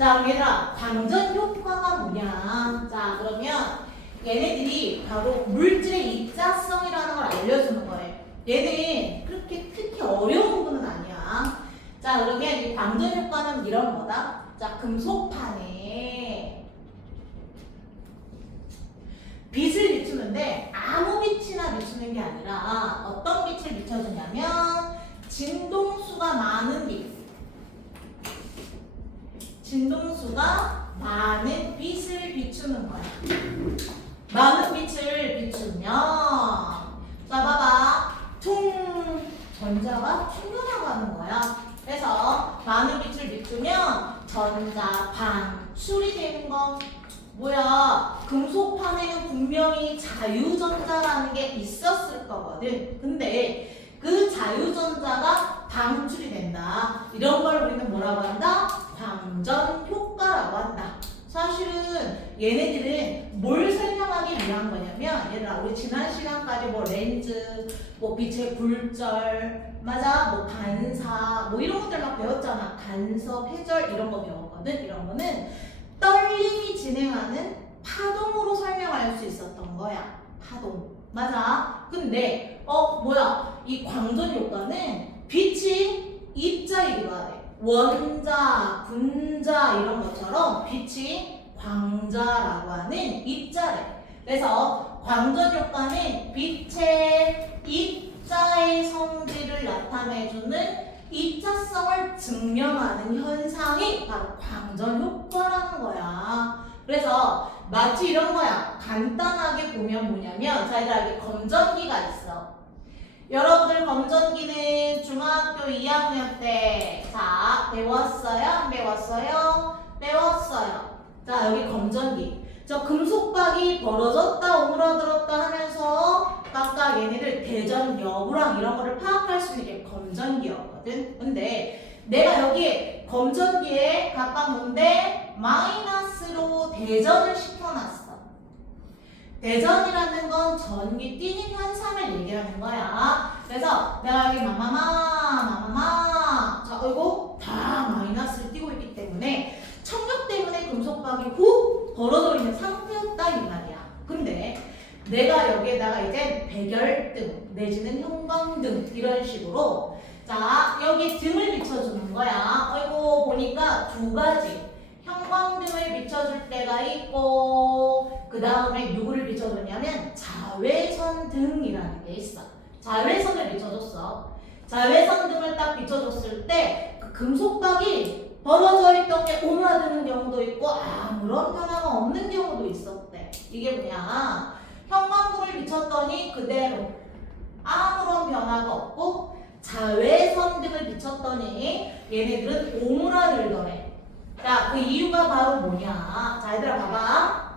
자, 얘들아, 광전 효과가 뭐냐? 자, 그러면 얘네들이 바로 물질의 입자성이라는 걸 알려주는 거예요. 얘는 그렇게 특히 어려운 부분은 아니야. 자, 그러면 이 광전 효과는 이런 거다. 자, 금속판에 빛을 비추는데 아무 빛이나 비추는 게 아니라 어떤 빛을 비춰주냐면 진동수가 많은 빛. 진동수가 많은 빛을 비추는 거야. 많은 빛을 비추면 자 봐봐 퉁 전자가 튕겨나가는 거야. 그래서 많은 빛을 비추면 전자 방출이 되는 거. 뭐야, 금속판에는 분명히 자유전자라는 게 있었을 거거든. 근데 그 자유전자가 방출이 된다. 이런 걸 우리는 뭐라고 한다? 광전 효과라고 한다. 사실은 얘네들은 뭘 설명하기 위한 거냐면, 얘들아, 우리 지난 시간까지 뭐 렌즈, 뭐 빛의 굴절, 맞아, 뭐 반사, 뭐 이런 것들 막 배웠잖아. 간섭, 회절 이런 거 배웠거든. 이런 거는 떨림이 진행하는 파동으로 설명할 수 있었던 거야. 파동. 맞아. 근데 뭐야, 이 광전 효과는 빛이 입자이기도 하대. 원자, 분자 이런 것처럼 빛이 광자라고 하는 입자래. 그래서 광전 효과는 빛의 입자의 성질을 나타내주는 입자성을 증명하는 현상이 바로 광전 효과라는 거야. 그래서 마치 이런 거야. 간단하게 보면 뭐냐면, 자, 얘들아, 여기 검전기가 있어. 여러분들 검전기는 중학교 2학년 때 자 배웠어요? 안 배웠어요? 배웠어요. 자, 여기 검전기. 저 금속박이 벌어졌다 오므라들었다 하면서 각각 얘네들 대전 여부랑 이런 거를 파악할 수 있는 게 검전기였거든. 근데 내가 여기 검전기에 각각 뭔데 마이너스로 대전을 시켜놨어. 대전이라는 건 전기 뛰는 현상을 얘기하는 거야. 그래서 내가 여기 마마마 자, 이거 다 마이너스를 띄고 있기 때문에 청력 때문에 금속박이 훅 벌어져 있는 상태였다 이 말이야. 근데 내가 여기에다가 이제 백열등 내지는 형광등 이런 식으로 자, 여기 등을 비춰주는 거야. 이거 보니까 두 가지. 형광등을 비춰줄 때가 있고 그 다음에 누구를 비춰줬냐면 자외선 등이라는 게 있어. 자외선을 비춰줬어. 자외선 등을 딱 비춰줬을 때 그 금속박이 벌어져 있던 게 오므라드는 경우도 있고 아무런 변화가 없는 경우도 있었대. 이게 뭐냐, 형광등을 비췄더니 그대로 아무런 변화가 없고 자외선 등을 비췄더니 얘네들은 오므라들더래. 자, 그 이유가 바로 뭐냐. 자, 얘들아 봐봐.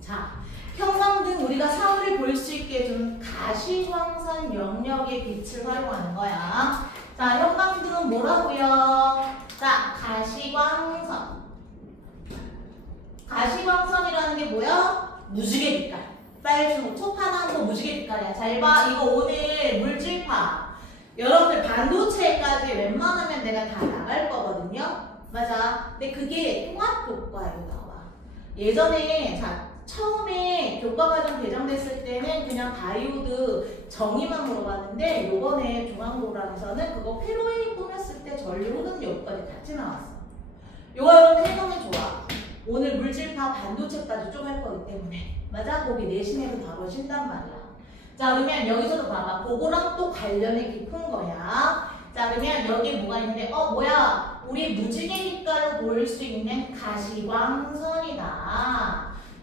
자, 형광등 우리가 사물을 볼 수 있게 해주는 가시광선 영역의 빛을 활용하는 거야. 자, 형광등은 뭐라고요? 자, 가시광선. 가시광선이라는 게 뭐야? 무지개 빛깔. 빨주노, 초파남도 무지개 빛깔이야. 잘 봐. 이거 오늘 물질파. 여러분들 반도체까지 웬만하면 내가 다 나갈 거거든요. 맞아. 근데 그게 통합교과로 나와. 예전에 자 처음에 교과과정 배정됐을 때는 그냥 다이오드 정의만 물어봤는데 요번에 중앙고랑에서는 그거 회로에 꾸몄을 때 전류호등 여기까지 같이 나왔어. 요거 여러분 해보면 좋아. 오늘 물질파 반도체까지 좀 할 거기 때문에. 맞아? 거기 내신에도 다뤄진단 말이야. 자, 그러면 여기서도 봐봐. 그거랑 또 관련이 깊은 거야. 자, 그러면 여기 뭐가 있는데 뭐야, 우리 무지개 빛깔로 보일 수 있는 가시광선이다.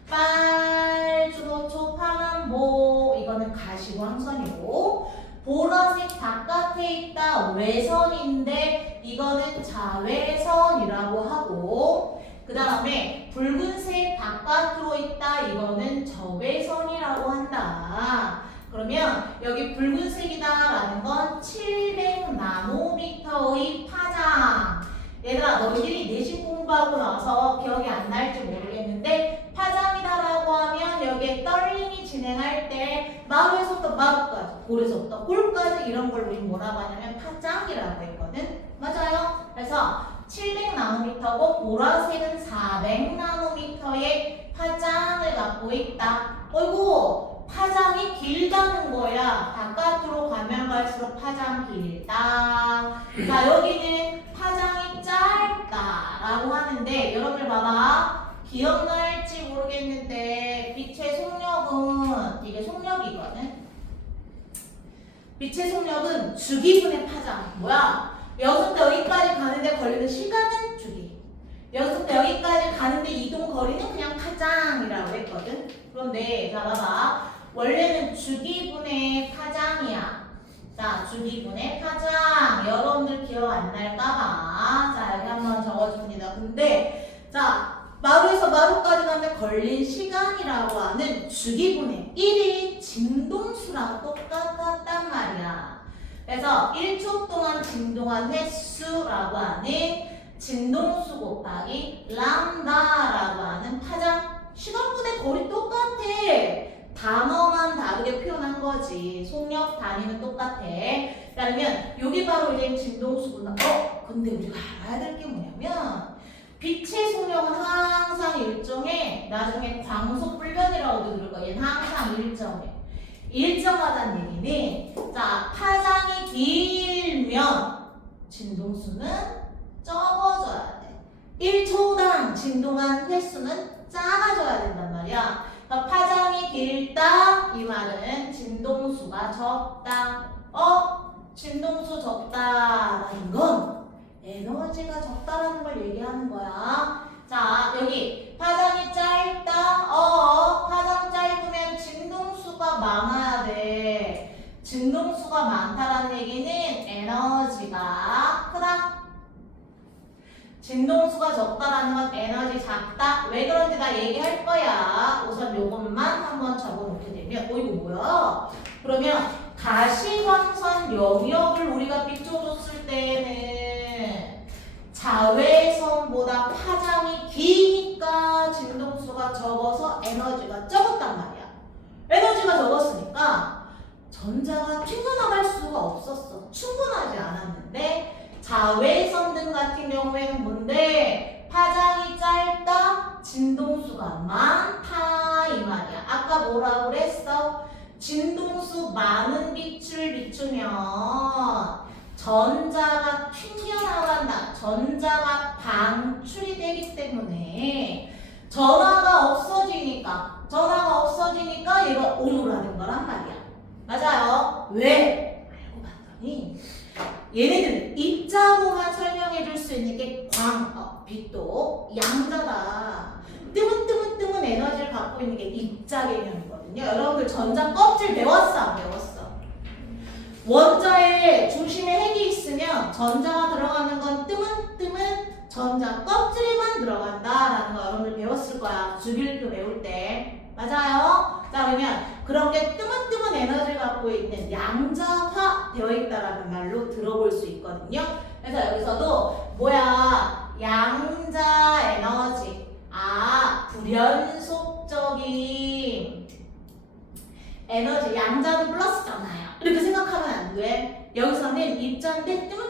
빨주노초 파남보 이거는 가시광선이고, 보라색 바깥에 있다 외선인데 이거는 자외선이라고 하고, 그 다음에 붉은색 바깥으로 있다 이거는 적외선이라고 한다. 그러면 여기 붉은색이다라는 건 700나노미터의 파장. 얘들아, 너희들이 내신 공부하고 나서 기억이 안 날지 모르겠는데 파장이다라고 하면 여기에 떨림이 진행할 때 마루에서부터 마루까지, 골에서부터 골까지 이런 걸 우리 뭐라고 하냐면 파장이라고 했거든. 맞아요? 그래서 700나노미터고 보라색은 400나노미터의 파장을 갖고 있다. 어이구, 파장이 길다는 거야. 바깥으로 가면 갈수록 파장 길다. 자, 여기는 파장이 짧다라고 하는데 여러분들 봐봐. 기억날지 모르겠는데 빛의 속력은 이게 속력이거든. 빛의 속력은 주기분의 파장. 뭐야? 여기서부터 여기까지 가는데 걸리는 시간은 주기. 여기서부터 여기까지 가는데 이동 거리는 그냥 파장이라고 했거든. 그런데 자 봐봐. 원래는 주기분의 파장이야. 자, 주기분의 파장. 여러분들 기억 안 날까봐. 자, 여기 한번 적어줍니다. 근데 자, 마루에서 마루까지 가는데 걸린 시간이라고 하는 주기분의 1이 진동수랑 똑같았단 말이야. 그래서 1초 동안 진동한 횟수라고 하는 진동수 곱하기 람다라고 하는 파장. 시간분의 거리 똑같아. 단어만 다르게 표현한 거지. 속력 단위는 똑같아. 그러면 여기 바로 이제 진동수구나. 근데 우리가 알아야 될 게 뭐냐면 빛의 속력은 항상 일정해. 나중에 광속 불변이라고도 들을 거야. 얘는 항상 일정해. 일정하다는 얘기는 자, 파장이 길면 진동수는 적어져야 돼. 1초당 진동한 횟수는 작아져야 된단 말이야. 그러니까 파장이 길다 이 말은 진동수가 적다. 진동수 적다라는 건 에너지가 적다라는 걸 얘기하는 거야. 자, 여기 파장이 짧다. 파장 짧으면 진동수가 많아야 돼. 진동수가 많다라는 얘기는 에너지가 크다. 진동수가 적다라는 건 에너지 작다. 왜 그런지 나 얘기할 거야. 우선 요것만 한번 적어놓게 되면 이거 뭐야? 그러면 가시광선 영역을 우리가 비춰줬을 때는 자외선보다 파장이 기니까 진동수가 적어서 에너지가 적었단 말이야. 에너지가 적었으니까 전자가 튕겨나갈 수가 없었어. 충분하지 않았는데 자외선 등 같은 경우에는 뭔데? 파장이 짧다, 진동수가 많다 이 말이야. 아까 뭐라고 그랬어? 진동수 많은 빛을 비추면 전자가 튕겨나간다. 전자가 방출이 되기 때문에 전하가 없어지니까 얘가 오류라는 거란 말이야. 맞아요. 왜? 알고 봤더니 얘네들 입자로만 설명해 줄 수 있는 게 빛도 양자다. 뜨문뜨문 에너지를 갖고 있는 게 입자 개념이거든요. 여러분들 전자 껍질 배웠어? 안 배웠어? 원자의 중심에 핵이 있으면 전자가 들어가는 건 뜨문 전자 껍질에만 들어간다라는 거 여러분들 배웠을 거야. 주기율표 배울 때. 맞아요? 자, 그러면 그렇게 뜨문 에너지를 갖고 있는 양자화 되어 있다라는 말로 들어볼 수 있거든요. 그래서 여기서도 뭐야? 양자 에너지. 불연속적인 에너지. 양자는 플러스잖아요. 이렇게 생각하면 안 돼. 여기서는 입자인데 뜨문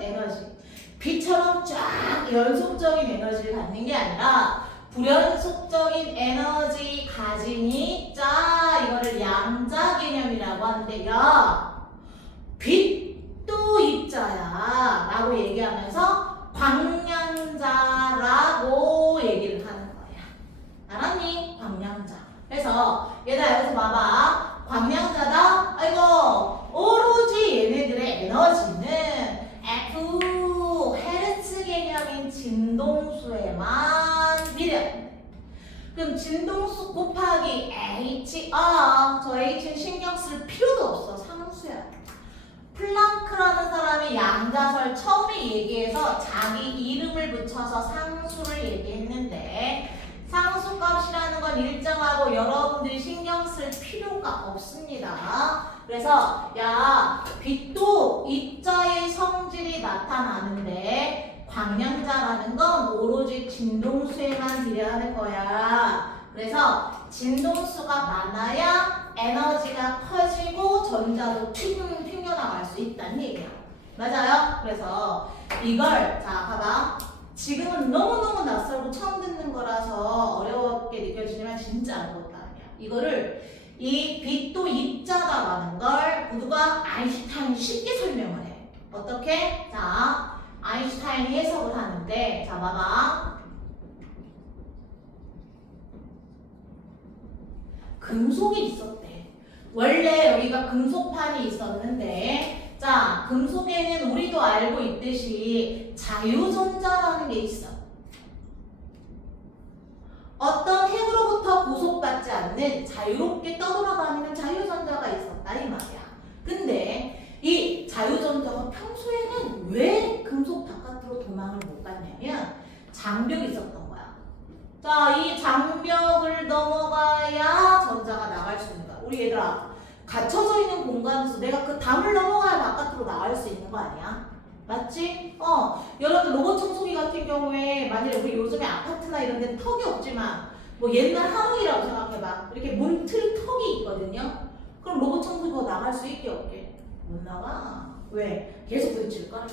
에너지. 빛처럼 쫙 연속적인 에너지를 갖는 게 아니라 불연속적인 에너지 가진 입자, 이거를 양자 개념이라고 하는데, 야, 빛도 입자야 라고 얘기하면서 광량자라고 얘기를 하는 거야. 알았니? 광량자. 그래서 얘들아 여기서 봐봐. 광량자다? 아이고, 오로지 얘네들의 에너지는 F 헤르츠 개념인 진동수에만 미래. 그럼 진동수 곱하기 H. 저 H는 신경 쓸 필요도 없어. 상수야. 플랑크라는 사람이 양자설 처음에 얘기해서 자기 이름을 붙여서 상수를 얘기했는데, 상수값이라는 건 일정하고 여러분들이 신경 쓸 필요가 없습니다. 그래서 야, 빛도 입자의 성질이 나타나는데 광량자라는 건 오로지 진동수에만 비례하는 거야. 그래서 진동수가 많아야 에너지가 커지고 전자도 튕겨나갈 수 있다는 얘기야. 맞아요? 그래서 이걸 자 봐봐. 지금은 너무너무 낯설고 처음 듣는 거라서 어렵게 느껴지지만 진짜 아무것도 아니야. 이거를 이 빛도 입자다라는 걸 누가 아인슈타인이 쉽게 설명을 해. 어떻게? 자, 아인슈타인이 해석을 하는데 자 봐봐. 금속이 있었대. 원래 여기가 금속판이 있었는데 자, 금속에는 우리도 알고 있듯이 자유전자라는 게 있어. 어떤 핵으로부터 구속받지 않는 자유롭게 떠돌아다니는 자유전자가 있었다 이 말이야. 근데 이 자유전자가 평소에는 왜 금속 바깥으로 도망을 못 갔냐면 장벽이 있었던 거야. 자, 이 장벽을 넘어가야 전자가 나갈 수 있는 거야. 우리 얘들아, 갇혀져 있는 공간에서 내가 그 담을 넘어가야 바깥으로 나갈 수 있는 거 아니야? 맞지? 여러분 로봇 청소기 같은 경우에 만약에 우리 요즘에 아파트나 이런 데는 턱이 없지만 뭐 옛날 한옥이라고 생각해봐. 이렇게 문틀 턱이 있거든요. 그럼 로봇 청소기가 나갈 수 있게 없게? 못 나가. 왜? 계속 부딪힐걸?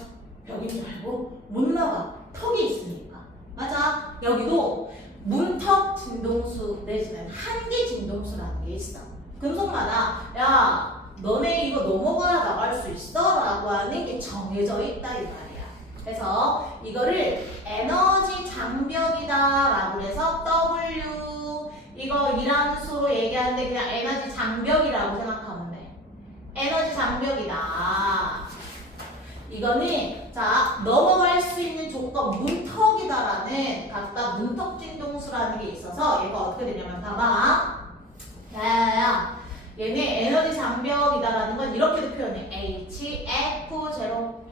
벽인 줄 알고 못 나가. 턱이 있으니까. 맞아. 여기도 문턱 진동수 내지는 한계 진동수라는 게 있어. 금속마다 야 너네 이거 넘어가야 나갈 수 있어? 라고 하는 게 정해져 있다 이 말이야. 그래서 이거를 에너지 장벽이다 라고 해서 W 이거 이란수로 얘기하는데 그냥 에너지 장벽이라고 생각하면 돼. 에너지 장벽이다. 이거는 자 넘어갈 수 있는 조건 문턱이다라는 각각 문턱 진동수라는 게 있어서 얘가 어떻게 되냐면 봐봐. 야야야 얘네 에너지 장벽이다라는 건 이렇게도 표현해. HF0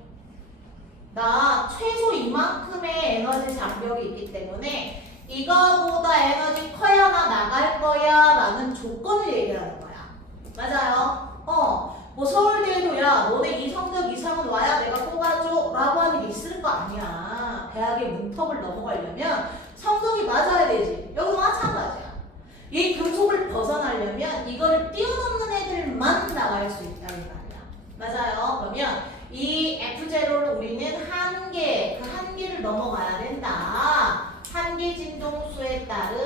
나 최소 이만큼의 에너지 장벽이 있기 때문에 이거보다 에너지 커야나 나갈 거야 라는 조건을 얘기하는 거야. 맞아요. 뭐 서울대에도 야 너네 이 성적 이상은 와야 내가 뽑아줘 라고 하는 게 있을 거 아니야. 대학의 문턱을 넘어가려면 성적이 맞아야 되지. 여기도 마찬가지야. 이 금속을 벗어나려면 이거를 뛰어넘는 애들만 나갈 수 있다는 말이야. 맞아요. 그러면 이 F0를 우리는 한계, 그 한계를 넘어가야 된다. 한계 진동수에 따른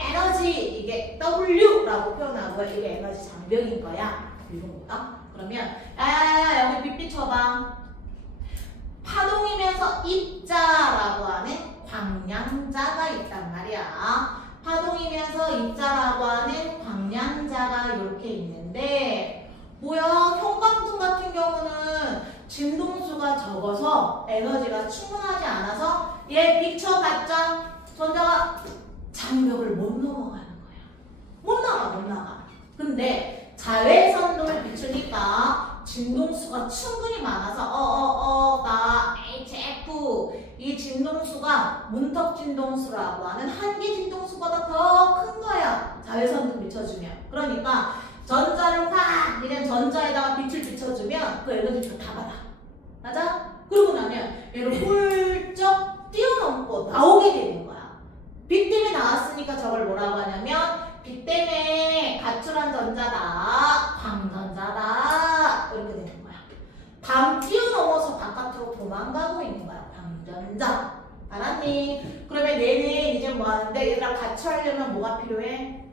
에너지, 이게 W라고 표현하고 이게 에너지 장벽인 거야. 이런 거다. 그러면 야야야 여기 빛 비춰봐. 파동이면서 입자라고 하는 광량자가 있단 말이야. 파동이면서 입자라고 하는 광량자가 이렇게 있는데 뭐야 형광등 같은 경우는 진동수가 적어서 에너지가 충분하지 않아서 얘 비춰봤자 전자가 장벽을 못 넘어가는 거야. 못 나가. 근데 자외선도를 비추니까 진동수가 충분히 많아서 나 HF 이 진동수가 문턱 진동수라고 하는 한계 진동수보다 더 큰 거야. 자외선도 비춰주면. 그러니까 전자를 확 그냥 전자에다가 빛을 비춰주면 그 에너지를 다 받아. 맞아? 그러고 나면 얘를 훌쩍 뛰어넘고 나오게 되는 거야. 빛 때문에 나왔으니까 저걸 뭐라고 하냐면 빛 때문에 가출한 전자다, 광전자다 이렇게 되는 거야. 담 뛰어넘어서 바깥으로 도망가고 있는 거야. 광전자. 알았니? 그러면 얘는 이제 뭐 하는데 얘들아 가출하려면 뭐가 필요해?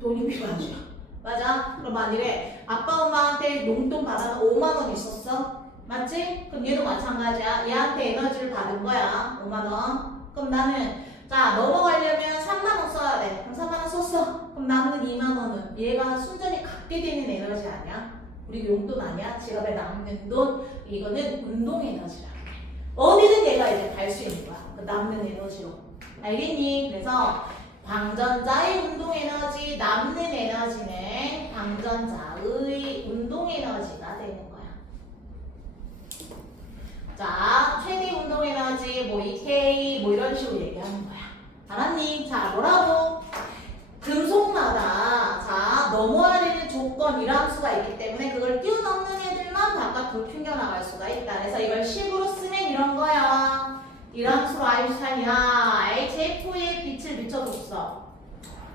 돈이 필요하죠. 맞아? 그럼 만일에 아빠 엄마한테 용돈 받아서 5만 원 있었어? 맞지? 그럼 얘도 마찬가지야. 얘한테 에너지를 받은 거야. 5만 원. 그럼 나는 자 넘어가려면 3만 원 써야 돼. 그럼 3만 원 썼어. 그럼 남는 2만 원은 얘가 순전히 갖게 되는 에너지 아니야? 우리 용돈 아니야? 지갑에 남는 돈. 이거는 운동 에너지라. 어디든 얘가 이제 갈 수 있는 거야. 그 남는 에너지로. 알겠니? 그래서 광전자의 운동 에너지, 남는 에너지는 광전자의 운동 에너지가 되는 거야. 자, 최대 운동 에너지, 뭐 EK, 뭐 이런 식으로 얘기하는 거야. 알았니? 자, 뭐라고? 금속마다 자 넘어야 되는 조건 이함수가 있기 때문에 그걸 뛰어넘는 애들만 바깥으로 튕겨나갈 수가 있다. 그래서 이걸 식으로 쓰면 이런 거야. 이함수로 아인슈타인이야. HF에 빛을 비춰줬어.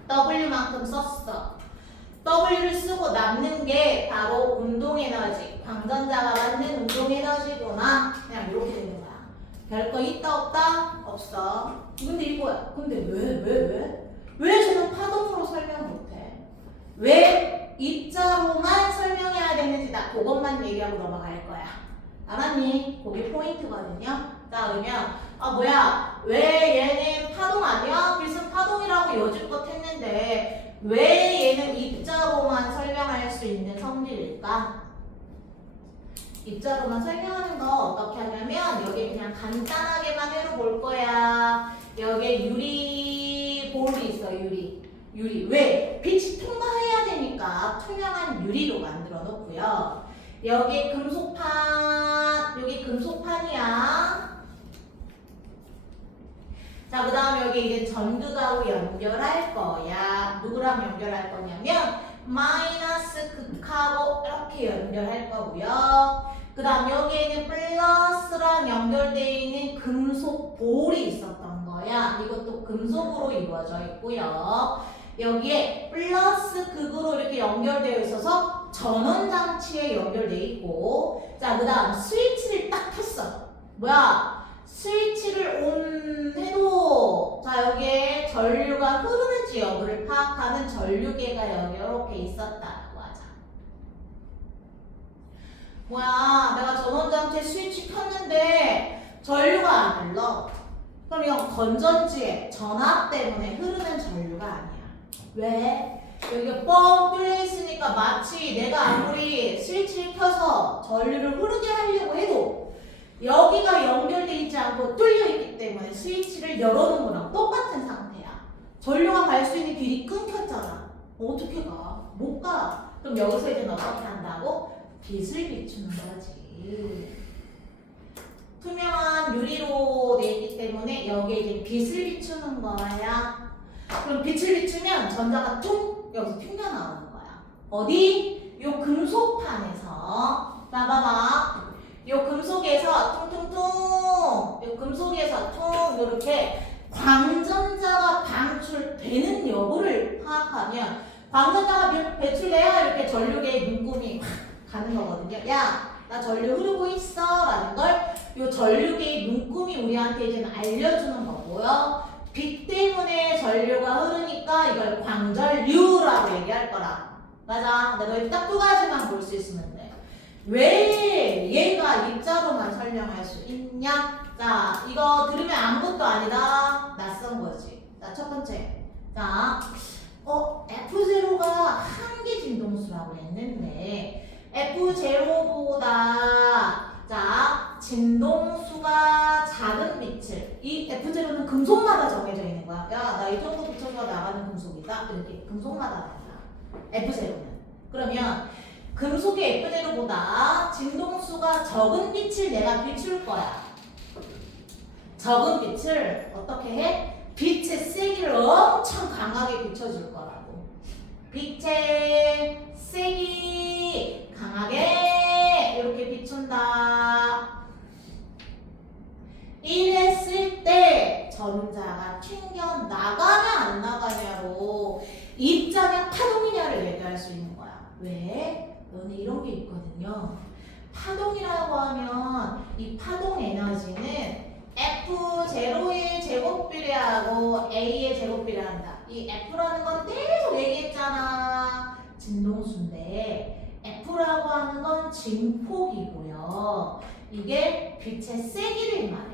W만큼 썼어. W를 쓰고 남는 게 바로 운동에너지. 광전자가 받는 운동에너지구나. 그냥 이렇게 되는 거야. 별거 있다 없다? 없어. 근데 이거야. 근데 왜 저는 파동으로 설명 못해? 왜 입자로만 설명해야 되는지 나 그것만 얘기하고 넘어갈 거야. 알았니? 그게 포인트거든요. 자 그러면 뭐야 왜 얘는 파동 아니야? 필승 파동이라고 여지껏 했는데 왜 얘는 입자로만 설명할 수 있는 성질일까? 입자로만 설명하는 거 어떻게 하냐면 여기 그냥 간단하게만 해볼 거야. 여기에 유리 볼이 있어. 유리 왜? 빛이 통과해야 되니까 투명한 유리로 만들어 놓고요. 여기 금속판, 여기 금속판이야. 자, 그 다음 여기 이제 전극하고 연결할 거야. 누구랑 연결할 거냐면 마이너스 극하고 이렇게 연결할 거고요. 그 다음 여기에는 플러스랑 연결되어 있는 금속 볼이 있었던 거야. 이것도 금속으로 이루어져 있고요. 여기에 플러스 극으로 이렇게 연결되어 있어서 전원장치에 연결되어 있고, 자, 그 다음 스위치를 딱 켰어. 뭐야? 스위치를 온 해도, 자, 여기에 전류가 흐르는지 여부를 파악하는 전류계가 여기 이렇게 있었다라고 하자. 뭐야, 내가 전원장치에 스위치 켰는데 전류가 안 흘러. 그럼 이건 건전지에 전압 때문에 흐르는 전류가 아니야. 왜? 여기가 뻥 뚫려 있으니까 마치 내가 아무리 스위치를 켜서 전류를 흐르게 하려고 해도 여기가 연결되어 있지 않고 뚫려 있기 때문에 스위치를 열어놓은 거랑 똑같은 상태야. 전류가 갈 수 있는 길이 끊겼잖아. 어떻게 가? 못 가. 그럼 여기서 이제 어떻게 한다고? 빛을 비추는 거지. 투명한 유리로 되어 있기 때문에 여기에 이제 빛을 비추는 거야. 그럼 빛을 비추면 전자가 퉁 여기서 튕겨나오는 거야. 어디? 요 금속판에서. 자, 봐봐. 요 금속에서 퉁퉁퉁, 요 금속에서 퉁 이렇게 광전자가 방출되는 여부를 파악하면 광전자가 배출돼야 이렇게 전류계의 눈금이 가는 거거든요. 야, 나 전류 흐르고 있어 라는 걸 요 전류계의 눈금이 우리한테 이제는 알려주는 거고요. 빛 때문에 전류가 흐르니까 이걸 광전류라고 얘기할 거라. 맞아. 내가 여기 딱 두 가지만 볼 수 있으면 돼. 왜 얘가 입자로만 설명할 수 있냐? 자, 이거 들으면 아무것도 아니다. 낯선 거지. 자, 첫 번째. 자, F0가 한계 진동수라고 했는데 F0보다 자, 진동수가 작은 빛을 이 F0는 금속마다 정해져 있는 거야. 야, 나 이 정도 비춰서 나가는 금속이다. 이렇게 금속마다 달라. F0는. 그러면 금속의 F0보다 진동수가 적은 빛을 내가 비출 거야. 적은 빛을 어떻게 해? 빛의 세기를 엄청 강하게 비춰줄 거라고. 빛의 세기 강하게 이렇게 비춘다. 이랬을 때 전자가 튕겨 나가냐 안 나가냐로 입자냐 파동이냐를 얘기할 수 있는 거야. 왜? 너네 이런 게 있거든요. 파동이라고 하면 이 파동 에너지는 F0의 제곱비례하고 A의 제곱비례한다. 이 F라는 건 계속 얘기했잖아. 진동수인데 F라고 하는 건 진폭이고요. 이게 빛의 세기를 말해.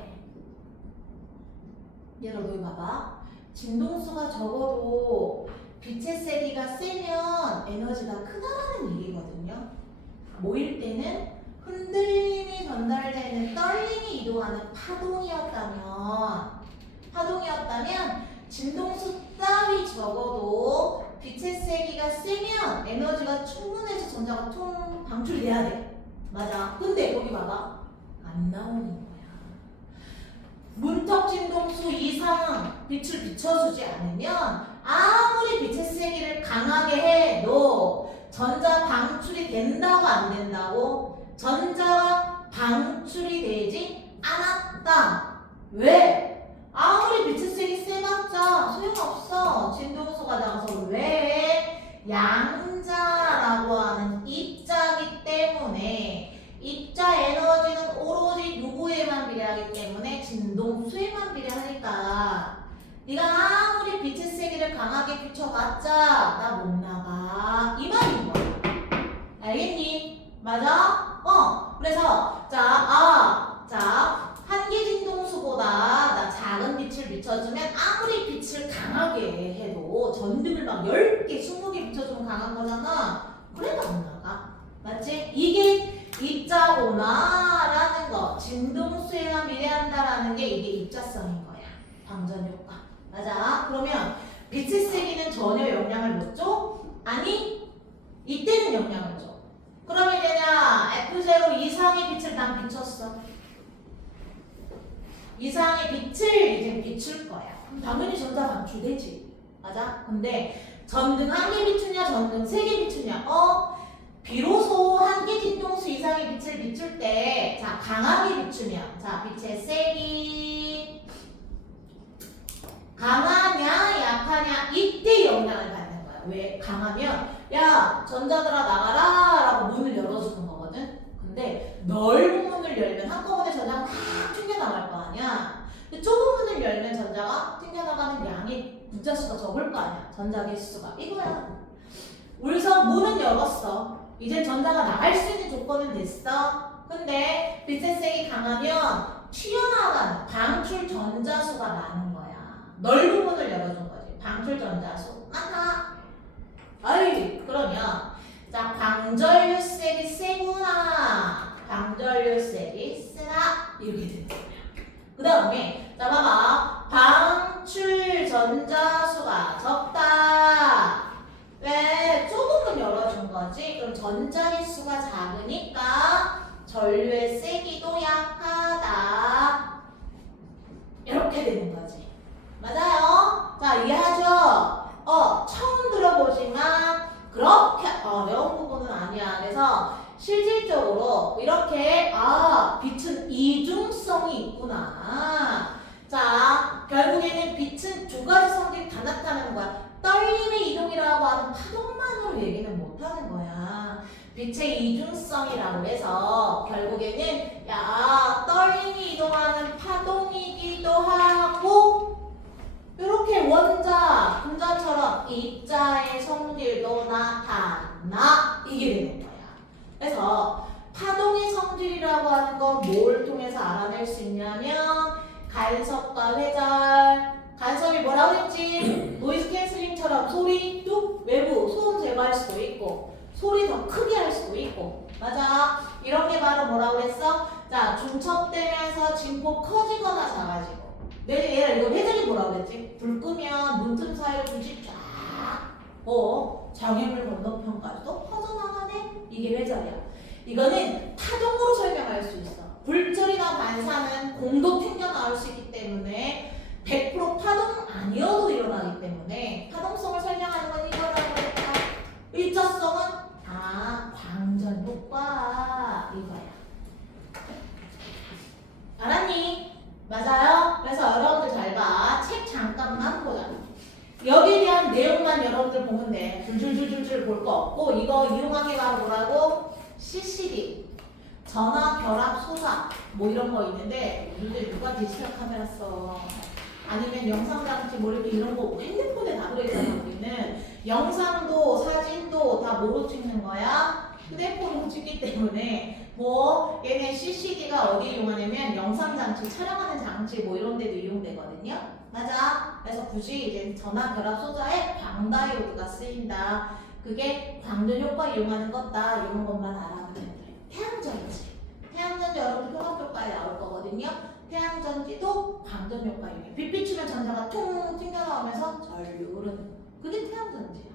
여러분 봐봐. 진동수가 적어도 빛의 세기가 세면 에너지가 크다라는 얘기거든요. 모일 때는 흔들림이 전달되는 떨림이 이동하는 파동이었다면 진동수 따위 적어도 빛의 세기가 세면 에너지가 충분해서 전자가 퉁 방출돼야 돼. 맞아. 근데 여기 봐봐. 안 나오는 거야. 문턱 진동수 이상 빛을 비춰주지 않으면 아무리 빛의 세기를 강하게 해도 전자 방출이 된다고 안 된다고? 전자가 방출이 되지 않았다. 왜? 아무리 빛의 세기 세봤자 소용없어. 진동수가 나가서 왜? 양자라고 하는 입자기 때문에 입자 에너지는 오로지 누구에만 비례하기 때문에 강하게 비춰봤자 나 못 나가. 이 말인 거야. 알겠니? 맞아? 그래서 자, 한계 진동수보다 나 작은 빛을 비춰주면 아무리 빛을 강하게 해도 전등을 막 10개, 20개 비춰주면 강한 거잖아. 그래도 안 나가. 맞지? 이게 입자온화라는 거, 진동수에만 비례한다라는 게 이게 입자성인 거야. 방전 효과. 맞아? 그러면 빛의 세기는 전혀 영향을 못 줘? 아니, 이때는 영향을 줘. 그러면 되냐? F0 이상의 빛을 난 비췄어. 이상의 빛을 이제 비출 거야. 그럼 당연히 전자 방출되지. 맞아? 근데 전등 1개 비추냐, 전등 3개 비추냐? 비로소 한계 진동수 이상의 빛을 비출 때, 자, 강하게 비추면, 자, 빛의 세기 강하냐, 약하냐, 이때 영향을 받는 거야. 왜? 강하면, 야, 전자들아 나가라 라고 문을 열어주는 거거든. 근데 넓은 문을 열면 한꺼번에 전자가 막 튕겨나갈 거 아니야. 근데 좁은 문을 열면 전자가 튕겨나가는 양이 분자수가 적을 거 아니야. 전자 개수가. 이거야. 우리서 문은 열었어. 이제 전자가 나갈 수 있는 조건은 됐어. 근데 빛의 세기 강하면 튀어나가는 방출 전자수가 많은 거야. 넓은 문을 열어준 거지. 방출 전자수 많다. 아이, 그러면 자, 방전율색이 세구나. 방전율색이 세다. 이렇게 되는 거야. 그 다음에 자, 봐봐. 방출 전자수가 적다. 왜? 좁은 문 열어준 거지? 그럼 전자의 수가 작으니까 전류의 세기도 약하다. 이렇게 되는 거지. 맞아요? 자, 이해하죠? 처음 들어보지만 그렇게 어려운 부분은 아니야. 그래서 실질적으로 이렇게 빛은 이중성이 있구나. 자, 결국에는 빛은 두 가지 성질이 다 나타나는 거야. 떨림의 이동이라고 하는 파동만으로 얘기는 못하는 거야. 빛의 이중성이라고 해서 결국에는 떨림이 이동하는 파동이기도 하고 이렇게 원자, 분자처럼 입자의 성질도 나타나. 이게 되는 거야. 그래서 파동의 성질이라고 하는 건 뭘 통해서 알아낼 수 있냐면 간섭과 회절. 간섭이 뭐라고 했지? 노이즈 캔슬링처럼 소리 뚝 외부 소음 제거할 수도 있고 소리 더 크게 할 수도 있고. 맞아. 이런 게 바로 뭐라고 그랬어? 자, 중첩되면서 진폭 커지거나 작아지고. 얘가 이거 회전이 뭐라고 그랬지? 불 끄면 문틈 사이로 빛이 쫙 장애물 건너편까지도 퍼져나가네? 이게 회전이야. 이거는 파동으로 설명할 수 있어. 불철이나 반사는 공도 튕겨나올 수 있기 때문에 100% 파동 아니어도 일어나기 때문에 파동성을 설명하는 건 이거라고 했다. 일자성은 광전 효과 이거야. 알았니? 맞아요? 그래서 여러분들 잘 봐. 책 잠깐만 보자. 여기에 대한 내용만 여러분들 보면 돼. 줄줄줄줄 볼 거 없고 이거 이용한 게 바로 뭐라고? CCD 전화 결합 소사 뭐 이런 거 있는데 요즘 누가 디지털 카메라 써? 아니면 영상장치 뭐 이렇게 이런 거 핸드폰에 다 들어있잖아. 우리는 영상도 사진도 다 뭐로 찍는 거야? 휴대폰으로 찍기 때문에 뭐 얘네 CCD가 어디에 이용하냐면 영상장치 촬영하는 장치 뭐 이런 데도 이용되거든요. 맞아. 그래서 굳이 이제 전화 결합 소자에 광다이오드가 쓰인다. 그게 광전 효과 이용하는 거다. 이런 것만 알아보면 돼. 태양전지. 태양전지 여러분 초등학교까지 나올 거거든요. 태양전지도 광전 효과 이용해. 빛 비추면 전자가 퉁 튕겨나오면서 전류 흐르는 거. 그게 태양전지야.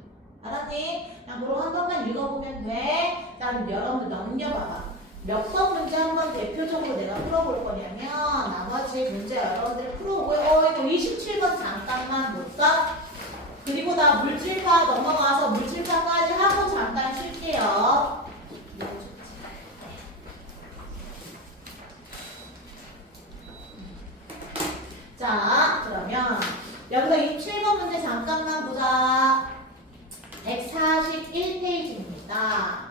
알았니? 그냥 그럼 한 번만 읽어보면 돼. 난 여러분들 넘겨봐봐. 몇 번 문제 한번 대표적으로 내가 풀어볼 거냐면 나머지 문제 여러분들 풀어보고 이거 27번 잠깐만 볼까? 그리고 나 물질파 넘어가서 물질파까지 하고 잠깐 쉴게요. 자, 그러면 여기서 27번 문제 잠깐만 보자. 141페이지입니다.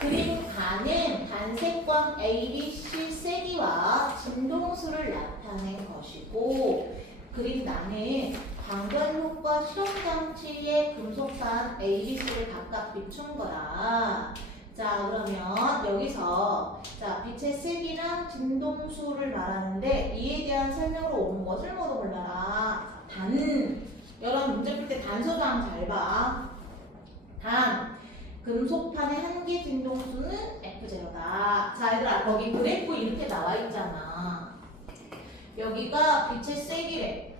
그림가는 단색광 ABC 세기와 진동수를 나타낸 것이고 그림 나는 광전효과 실험장치의 금속판 ABC를 각각 비춘 거야. 자, 그러면 여기서 자 빛의 세기랑 진동수를 말하는데 이에 대한 설명으로 온 것을 모두 골라라. 여러분 문제 풀 때 단서장 잘 봐. 금속판의 한계 진동수는 F0다. 자, 얘들아 거기 그래프 이렇게 나와 있잖아. 여기가 빛의 세기래.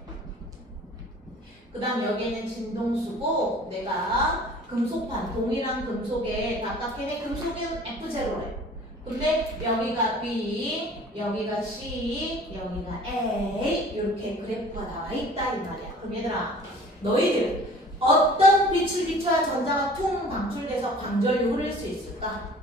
그 다음 여기에는 진동수고 내가 금속판, 동일한 금속에 각각 걔네 금속은 F0래. 근데 여기가 B, 여기가 C, 여기가 A 이렇게 그래프가 나와 있다 이 말이야. 그럼 얘들아 너희들 어떤 빛을 비춰야 전자가 퉁 방출돼서 광전류 흐를 수 있을까?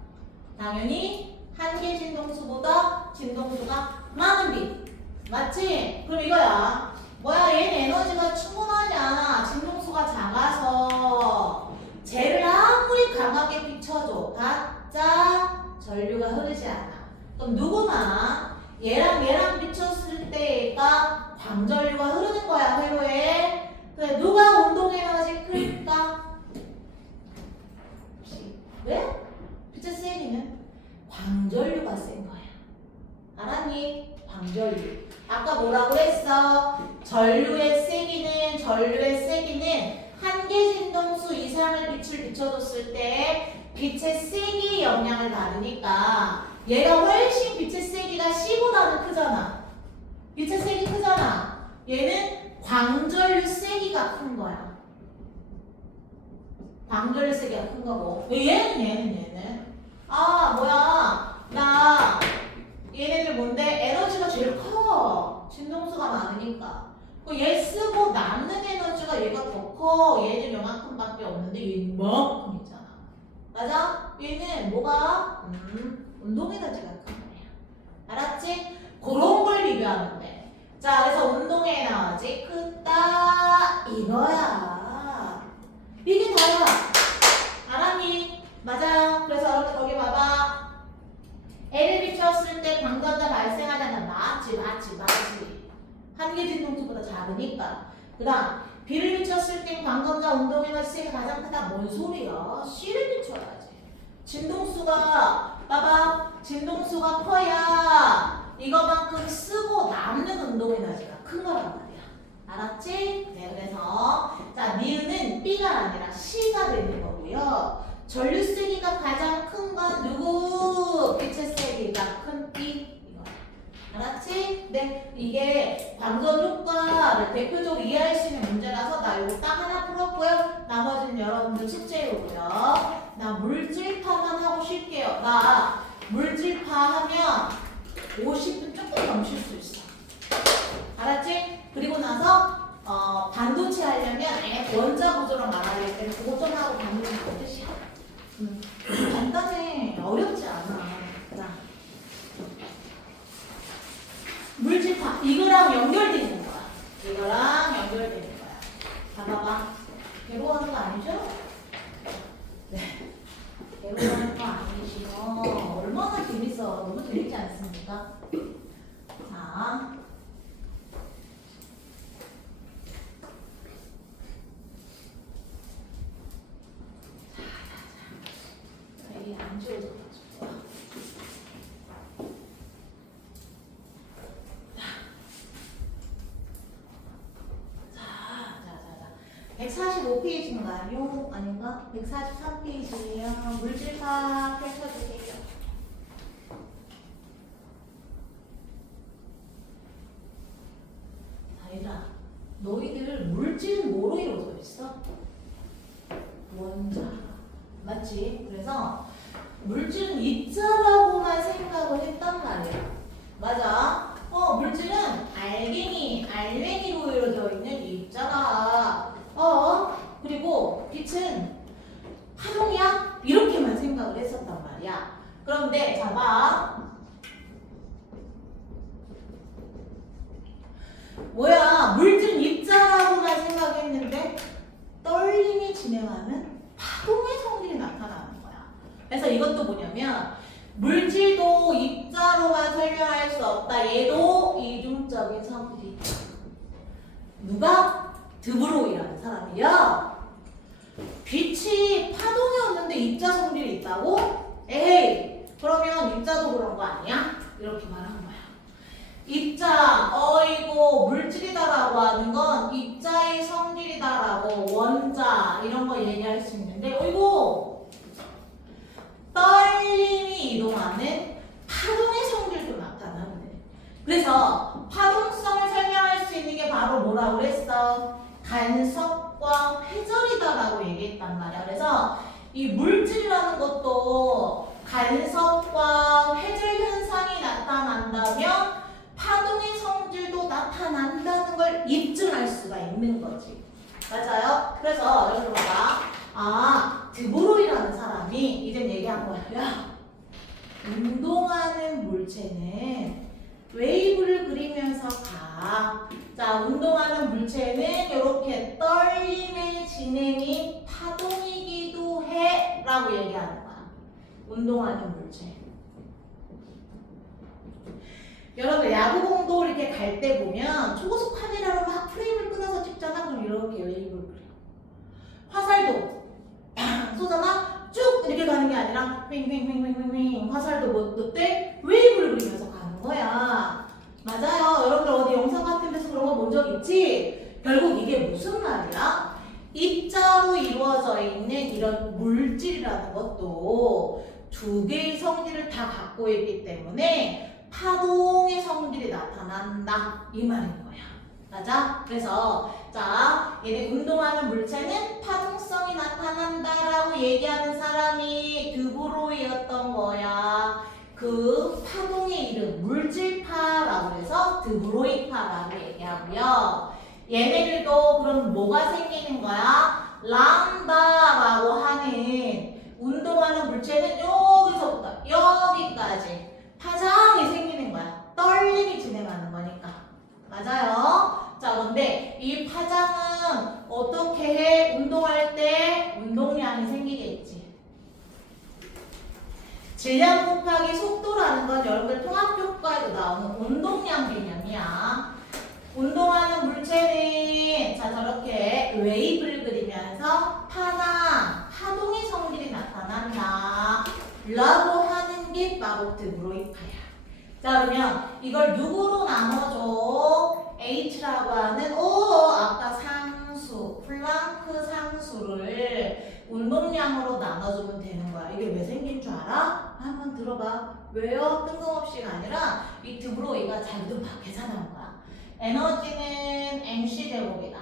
당연히 한계 진동수보다 진동수가 많은 빛. 맞지? 그럼 이거야. 뭐야 얘는 에너지가 충분하지 않아. 진동수가 작아서 쟤를 아무리 강하게 비춰도 가짜 전류가 흐르지 않아. 그럼 누구나 얘랑 비췄을 때가 광전류가 흐르는 거야 회로에. 그래 누가 운동 에너지 클까? 왜? 빛의 세기는 광전류가 센 거야. 알았니? 광전류. 아까 뭐라고 했어? 전류의 세기는 한계 진동수 이상의 빛을 비춰줬을 때 빛의 세기의 영향을 받으니까 얘가 훨씬 빛의 세기가 C보다는 크잖아. 빛의 세기 크잖아. 얘는 광전류 세기가 큰 거야. 광전류 세기가 큰 거고 얘는 아 뭐야 나 얘네들 뭔데? 에너지가 제일 커. 진동수가 많으니까. 얘 쓰고 남는 에너지가 얘가 더 커. 얘는 요만큼밖에 없는데 얘는 이만큼 있잖아. 맞아? 얘는 뭐가? 운동 에너지가 큰 거야. 알았지? 그런 걸 비교하면 돼. 자, 그래서 운동 에너지 크다 이거야. 이게 다야. 알았니? 맞아요. 그래서 여러분 거기 봐봐. L을 비추었을 때 광전자 발생하잖아. 맞지. 한계 진동수보다 작으니까. 그 다음 B를 비추었을 때 광전자 운동 에너지 세기가 가장 크다. 뭔 소리야? C를 비추어야지. 진동수가 봐봐. 진동수가 커야 이거만큼 쓰고 남는 운동 에너지가 큰 거란 말이야. 알았지? 네, 그래서 자 니은은 B가 아니라 C가 되는 거고요. 전류 세기가 가장 큰 건 누구? 빛의 세기가 큰 B 이거. 알았지? 네, 이게 광전 효과를 대표적으로 이해할 수 있는 문제라서 나 이거 딱 하나 풀었고요. 나머지는 여러분들 숙제이고요. 나 물질파만 하고 쉴게요. 나 물질파 하면 50분 조금 넘칠 수 있어. 알았지? 그리고 나서 반도체 하려면 원자 구조랑 말하기 때문에 그거 좀 하고 반도체 뜻이야. 간단해. 어렵지 않아. 자, 물질파 이거랑 연결되어 있는 거야. 이거랑 연결되어 있는 거야. 봐봐. 괴로워하는 거 아니죠? 네. 괴로워하는 거 아니시면 얼마나 재밌어. 너무 재밌지 않습니까? 자. 이게 안 지워져가지고. 자. 145페이지인가요? 아닌가? 143페이지예요. 물질파 펼쳐주세요. 자, 얘들아. 너희들 물질은 뭐로 이루어져 있어? 원자. 맞지? 그래서 물질은 입자라고만 생각을 했단 말이야. 맞아? 물질은 알갱이로 이루어져 있는 입자다. 그리고 빛은 파동이야? 이렇게만 생각을 했었단 말이야. 그런데 자 봐. 뭐야? 물질은 입자라고만 생각했는데 떨림이 진행하는 파동의 성질이 나타나는 거야. 그래서 이것도 뭐냐면 물질도 입자로만 설명할 수 없다. 얘도 이중적인 성질이 있다. 누가? 드브로이라는 사람이야. 빛이 파동이 없는데 입자 성질이 있다고? 에이, 그러면 입자도 그런 거 아니야? 이렇게 말하는 거야. 입자, 어이고 물질이다라고 하는 건 입자의 성질이다라고 원자 이런 거 얘기할 수 있는데, 어이고 떨림이 이동하는 파동의 성질도 나타나는 데. 그래서 파동성을 설명할 수 있는 게 바로 뭐라고 그랬어? 간섭과 회절이다라고 얘기했단 말이야. 그래서 이 물질이라는 것도 간섭과 회절 현상이 나타난다면 파동의 성질도 나타난다는 걸 입증할 수가 있는 거지. 맞아요? 그래서 여러분 봐봐. 아, 드브로이라는 사람이 이제 얘기한 거야. 야, 운동하는 물체는 웨이브를 그리면서 가. 자, 운동하는 물체는 이렇게 떨림의 진행이 파동이기도 해 라고 얘기하는 거야. 운동하는 물체. 여러분 야구공도 이렇게 갈 때 보면 초고속 카메라로 막 프레임을 끊어서 찍잖아. 그럼 이렇게 웨이브를 그려. 화살도 팡 쏘잖아. 쭉 이렇게 가는 게 아니라 윙윙윙윙윙 화살도 뭐 어때? 웨이브를 그리면서 가는 거야. 맞아요. 여러분들 어디 영상 같은 데서 그런 거 본 적 있지? 결국 이게 무슨 말이야? 입자로 이루어져 있는 이런 물질이라는 것도 두 개의 성질을 다 갖고 있기 때문에 파동의 성질이 나타난다 이 말인 거야. 맞아? 그래서 자, 얘네 운동하는 물체는 파동성이 나타난다라고 얘기하는 사람이 드브로이였던 거야. 그 파동의 이름 물질파라고 해서 드브로이파라고 얘기하고요. 얘네들도 그럼 뭐가 생기는 거야? 람다라고 하는 운동하는 물체는 여기서부터 여기까지 파장이 생기는 거야. 떨림이 진행하는 거니까. 맞아요. 자, 근데 이 파장은 어떻게 해? 운동할 때 운동량이 생기겠지. 질량 곱하기 속도라는 건 여러분들 통합교과에도 나오는 운동량 개념이야. 운동하는 물체는 자 저렇게 웨이브를 그리면서 파동의 성질이 나타난다 라고 하는 게 바로 드브로이파야. 자, 그러면 이걸 누구로 나눠줘? H라고 하는 아까 상수 플랑크 상수를 운동량으로 나눠주면 되는 거야. 이게 왜 생긴 줄 알아? 한번 들어봐. 왜요? 뜬금없이가 아니라 이 드브로이가 자기도 막 계산한 거야. 에너지는 mc제곱이다.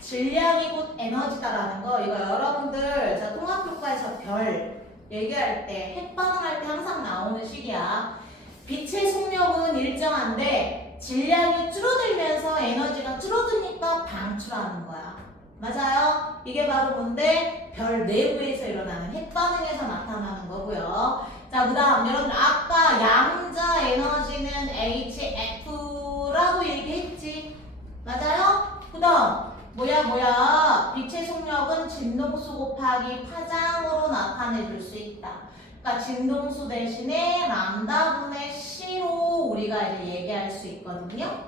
질량이 곧 에너지다라는 거 이거 여러분들 자 통합교과에서 별 얘기할 때 핵반응할 때 항상 나오는 식이야. 빛의 속력은 일정한데 질량이 줄어들면서 에너지가 줄어드니까 방출하는 거야. 맞아요? 이게 바로 뭔데? 별 내부에서 일어나는 핵반응에서 나타나는 거고요. 자, 그 다음 여러분들 아까 양자 에너지는 HF라고 얘기했지? 맞아요? 그 다음 뭐야 빛의 속력은 진동수 곱하기 파장으로 나타내 줄 수 있다. 그러니까 진동수 대신에 람다분의 C로 우리가 이제 얘기할 수 있거든요.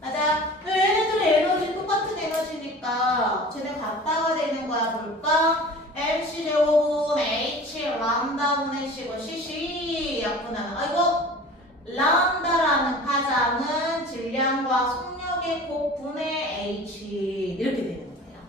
맞아. 얘네들의 에너지 똑같은 에너지니까 쟤네 같다가 되는 거야. 볼까? mc제곱은 h 람다분의 C고 cc 약분하면 아이고 람다라는 파장은 질량과 속력의 곱분의 h 이렇게 되는 거야.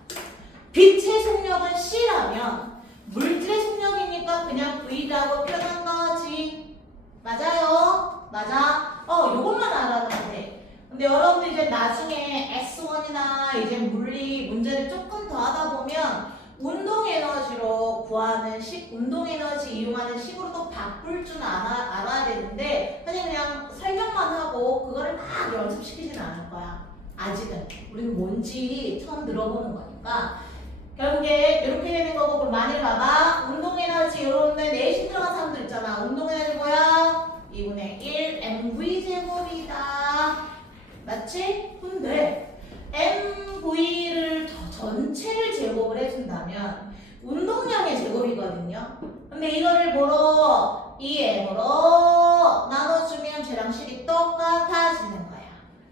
빛의 속력은 C라면 물질의 속력이니까 그냥 V라고 표현한 거지. 맞아요? 맞아? 요것만 알아두면 돼. 근데 여러분들 이제 나중에 S1이나 이제 물리 문제를 조금 더 하다 보면 운동 에너지로 구하는 식, 운동 에너지 이용하는 식으로도 바꿀 줄 알아야 되는데 그냥 설명만 하고 그거를 막 연습시키진 않을 거야. 아직은. 우리는 뭔지 처음 들어보는 거니까. 결국에 이렇게 되는 거고 그럼 만일 봐봐. 운동 에너지 이런 데 내신 들어간 사람들 있잖아. 운동 에너지 뭐야? 2분의 1 mv 제곱이다. 맞지? 근데 mv를 전체를 제곱을 해준다면 운동량의 제곱이거든요. 근데 이거를 뭐로? 2m으로 나눠주면 쟤랑 식이 똑같아지는 거야.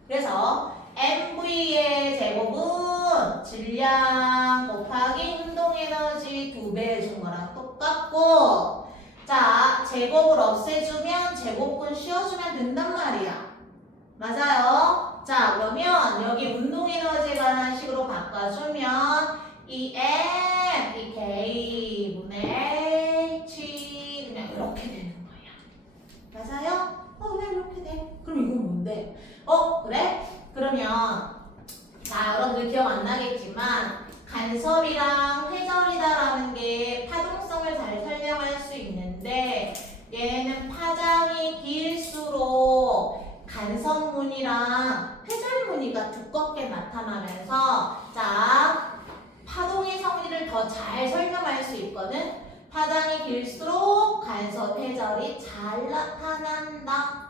그래서 MV의 제곱은 질량 곱하기 운동에너지 2배 준 거랑 똑같고 자, 제곱을 없애주면 제곱근 씌워주면 된단 말이야. 맞아요. 자, 그러면 여기 운동에너지에 관한 식으로 바꿔주면 이 M, 이 K 분의 H 그냥 이렇게 되는 거야. 맞아요? 그냥 이렇게 돼. 그럼 이건 뭔데? 그래? 그러면 자, 여러분들 기억 안 나겠지만 간섭이랑 회절이다라는 게 파동성을 잘 설명할 수 있는데 얘는 파장이 길수록 간섭무늬랑 회절무늬가 두껍게 나타나면서 자, 파동의 성리를 더 잘 설명할 수 있거든. 파장이 길수록 간섭, 회절이 잘 나타난다.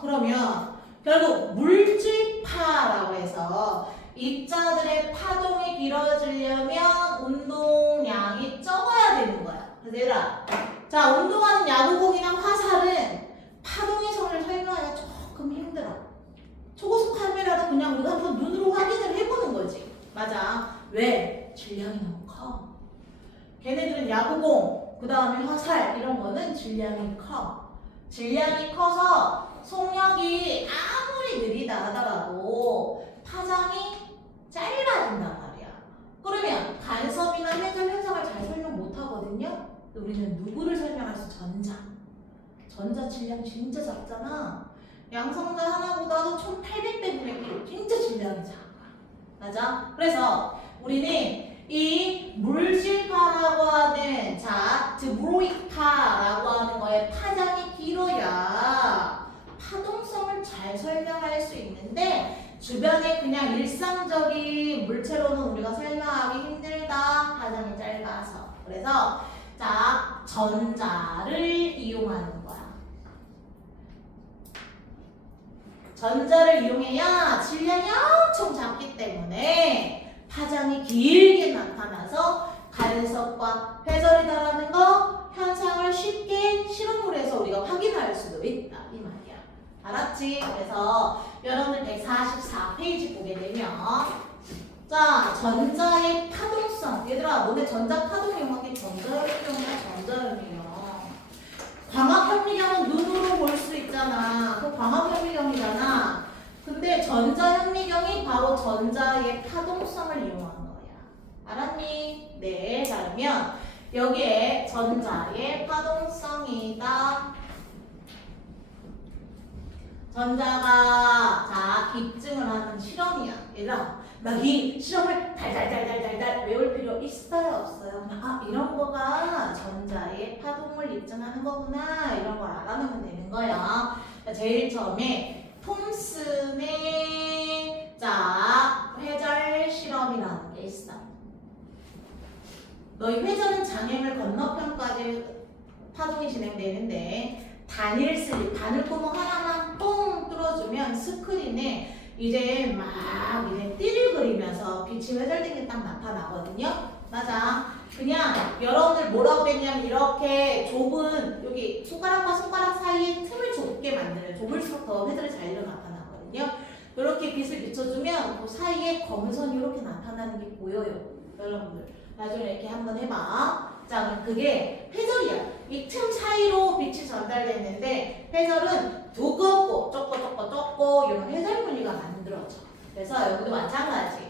그러면 결국 물질파라고 해서 입자들의 파동이 길어지려면 운동량이 적어야 되는 거야. 그래서 얘들아, 자, 운동하는 야구공이나 화살은 파동의 성을 설명하기가 조금 힘들어. 초고속 카메라도 그냥 우리가 한번 눈으로 확인을 해보는 거지. 맞아. 왜? 질량이 너무 커. 걔네들은 야구공, 그 다음에 화살 이런 거는 질량이 커. 질량이 커서 속력이 아무리 느리다 하더라도 파장이 짧아진단 말이야. 그러면 간섭이나 회절 현상을 잘 설명 못 하거든요. 우리는 누구를 설명할 수? 전자. 전자 질량 진짜 작잖아. 양성자 하나보다도 1800배분의 1. 진짜 질량이 작아. 맞아? 그래서 우리는 이 물질파라고 하는 자, 드브로이파라고 하는 거에 파장이 길어야 파동성을 잘 설명할 수 있는데 주변에 그냥 일상적인 물체로는 우리가 설명하기 힘들다. 파장이 짧아서. 그래서 자, 전자를 이용하는 거야. 전자를 이용해야 질량이 엄청 작기 때문에 파장이 길게 나타나서 간섭과 회절이다라는 거 현상을 쉽게 실험을 해서 우리가 확인할 수도 있다 이 말이야. 알았지? 그래서 여러분들 144페이지 보게 되면 자, 전자의 파동성. 얘들아, 너네 전자 파동이용한 게 전자현미경이야, 전자현미경. 광학현미경은 눈으로 볼 수 있잖아. 그 광학현미경이잖아. 근데 전자현미경이 바로 전자의 파동성을 이용한 거야. 알았니? 네. 자, 그러면 여기에 전자의 파동성이다. 전자가 자, 입증을 하는 실험이야. 얘들아, 나 이 실험을 달달달달달달 외울 필요 있어요? 없어요? 이런 거가 전자의 파동을 입증하는 거구나. 이런 걸 알아놓으면 되는 거야. 자, 제일 처음에 톰슨의 자, 회절 실험이라는 게 있어. 너희 회전은 장애물 건너편까지 파동이 진행되는데 단일 슬립, 바늘구멍 하나만 뻥 뚫어주면 스크린에 이제 막 이제 띠를 그리면서 빛이 회절된 게 딱 나타나거든요. 맞아. 그냥 여러분들 뭐라고 그랬냐면 이렇게 좁은 여기 손가락과 손가락 사이에 틈을 좁게 만들어요. 좁을수록 더 회절이 잘 나타나거든요. 이렇게 빛을 비춰주면 그 사이에 검은 선이 이렇게 나타나는 게 보여요. 여러분들 나중에 이렇게 한번 해봐. 자, 그럼 그게 회절이야. 이 틈 사이로 빛이 전달됐는데 회절은 두껍고 좁고 이런 회절 무늬가 만들어져. 그래서 여기도 마찬가지.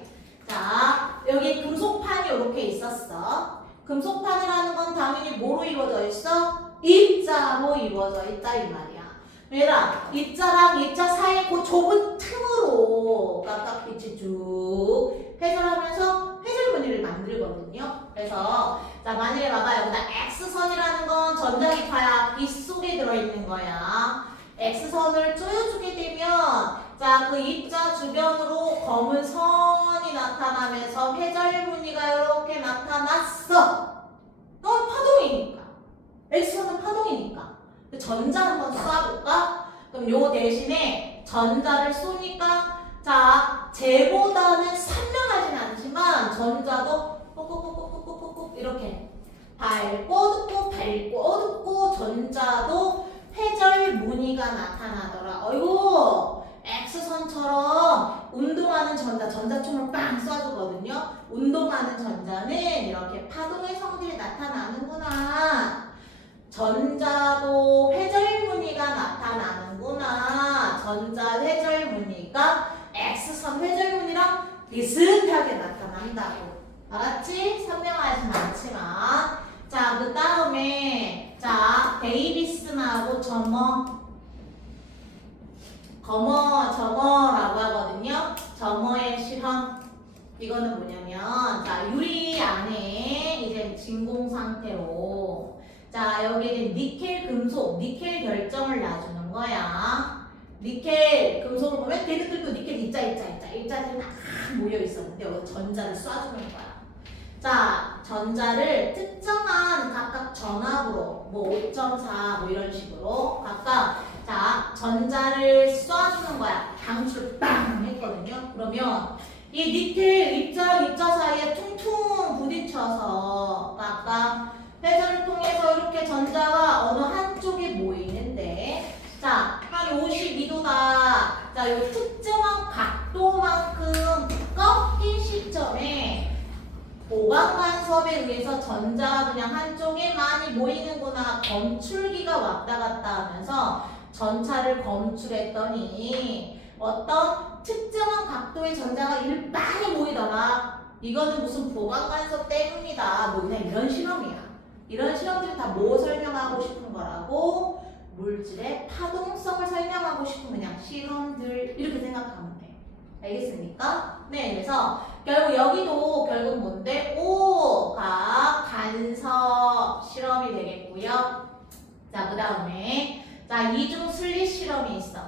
자, 여기 금속판이 이렇게 있었어. 금속판을 하는 건 당연히 뭐로 이루어져 있어? 입자로 이루어져 있다 이 말이야. 얘들아, 입자랑 입자 사이에 그 좁은 틈으로 각각 빛이 쭉 회전하면서 회절 무늬를 만들거든요. 그래서 자, 만일에 봐봐, 여기다 X선이라는 건 전자기파야. 빛 속에 들어있는 거야. X선을 쪼여주게 되면 자, 그 입자 주변으로 검은 선이 나타나면서 회절 무늬가 이렇게 나타났어. 그건 파동이니까. X선은 파동이니까. 전자 한번 쏴볼까? 그럼 요 대신에 전자를 쏘니까 자, 쟤보다는 선명하진 않지만 전자도 꾹꾹꾹꾹꾹꾹꾹 이렇게 밝고 어둡고 전자도 회절 무늬가 나타나더라. 어이구, X선처럼 운동하는 전자총을 빵 쏴주거든요. 운동하는 전자는 이렇게 파동의 성질이 나타나는구나. 전자도 회절 무늬가 나타나는구나. 전자 회절 무늬가 X선 회절 무늬랑 비슷하게 나타난다고. 알았지? 선명하진 않지만. 자, 그 다음에 자, 데이비스하고 점어라고 하거든요. 점어의 실험. 이거는 뭐냐면, 자, 유리 안에 이제 진공 상태로, 자, 여기 이제 니켈 금속, 니켈 결정을 놔주는 거야. 니켈 금속을 보면 걔네들도 니켈 입자들이 막 모여 있었는데, 여기 전자를 쏴주는 거야. 자, 전자를 특정한 각각 전압으로, 뭐 5.4, 뭐 이런 식으로 각각 자, 전자를 쏴주는 거야. 방출을 빵 했거든요. 그러면 이 니켈 입자 사이에 퉁퉁 부딪혀서 각각 회전을 통해서 이렇게 전자가 어느 한쪽에 모이는데 자, 한 52도다. 자, 요 특정한 각도만큼 꺾인 시점에 보강 간섭에 의해서 전자가 그냥 한쪽에 많이 모이는구나. 검출기가 왔다 갔다 하면서 전차를 검출했더니 어떤 특정한 각도의 전자가 많이 모이더라. 이거는 무슨 보강 간섭 때문이다. 뭐 그냥 이런 실험이야. 이런 실험들이 다 뭐 설명하고 싶은 거라고? 물질의 파동성을 설명하고 싶은 그냥 실험들 이렇게 생각하면 돼. 알겠습니까? 네, 그래서 결국 여기도 결국 뭔데? 오각 간섭 실험이 되겠고요. 자, 그 다음에 자, 이중 슬릿 실험이 있어.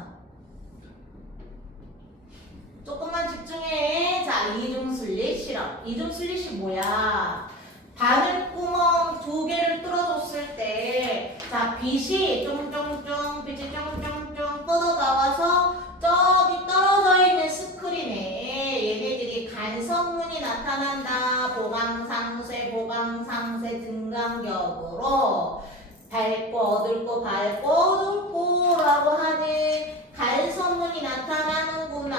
조금만 집중해. 자, 이중 슬릿 실험. 이중 슬릿이 뭐야? 바늘구멍 2개를 뚫어줬을 때, 자, 빛이 쫑쫑쫑 뻗어나와서 저기 떨어져 있는 스크린에 얘네들이 간섭문이 나타난다. 보강상쇄 증강격으로 밟고 얻을고 밟고 얻을고라고 하는 간섭문이 나타나는구나.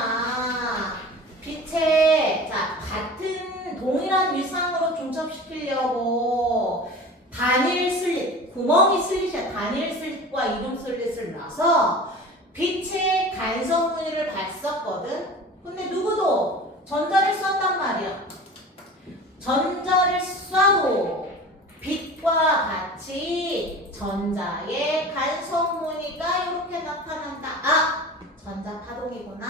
빛에 자 같은 동일한 위상으로 중첩시키려고 단일 슬릿, 구멍이 슬릿이야. 단일 슬릿과 이중 슬릿을 놔서 빛의 간섭 무늬를 봤었거든. 근데 누구도 전자를 쐈단 말이야. 전자를 쏴도 빛과 같이 전자의 간섭 무늬가 이렇게 나타난다. 아, 전자 파동이구나.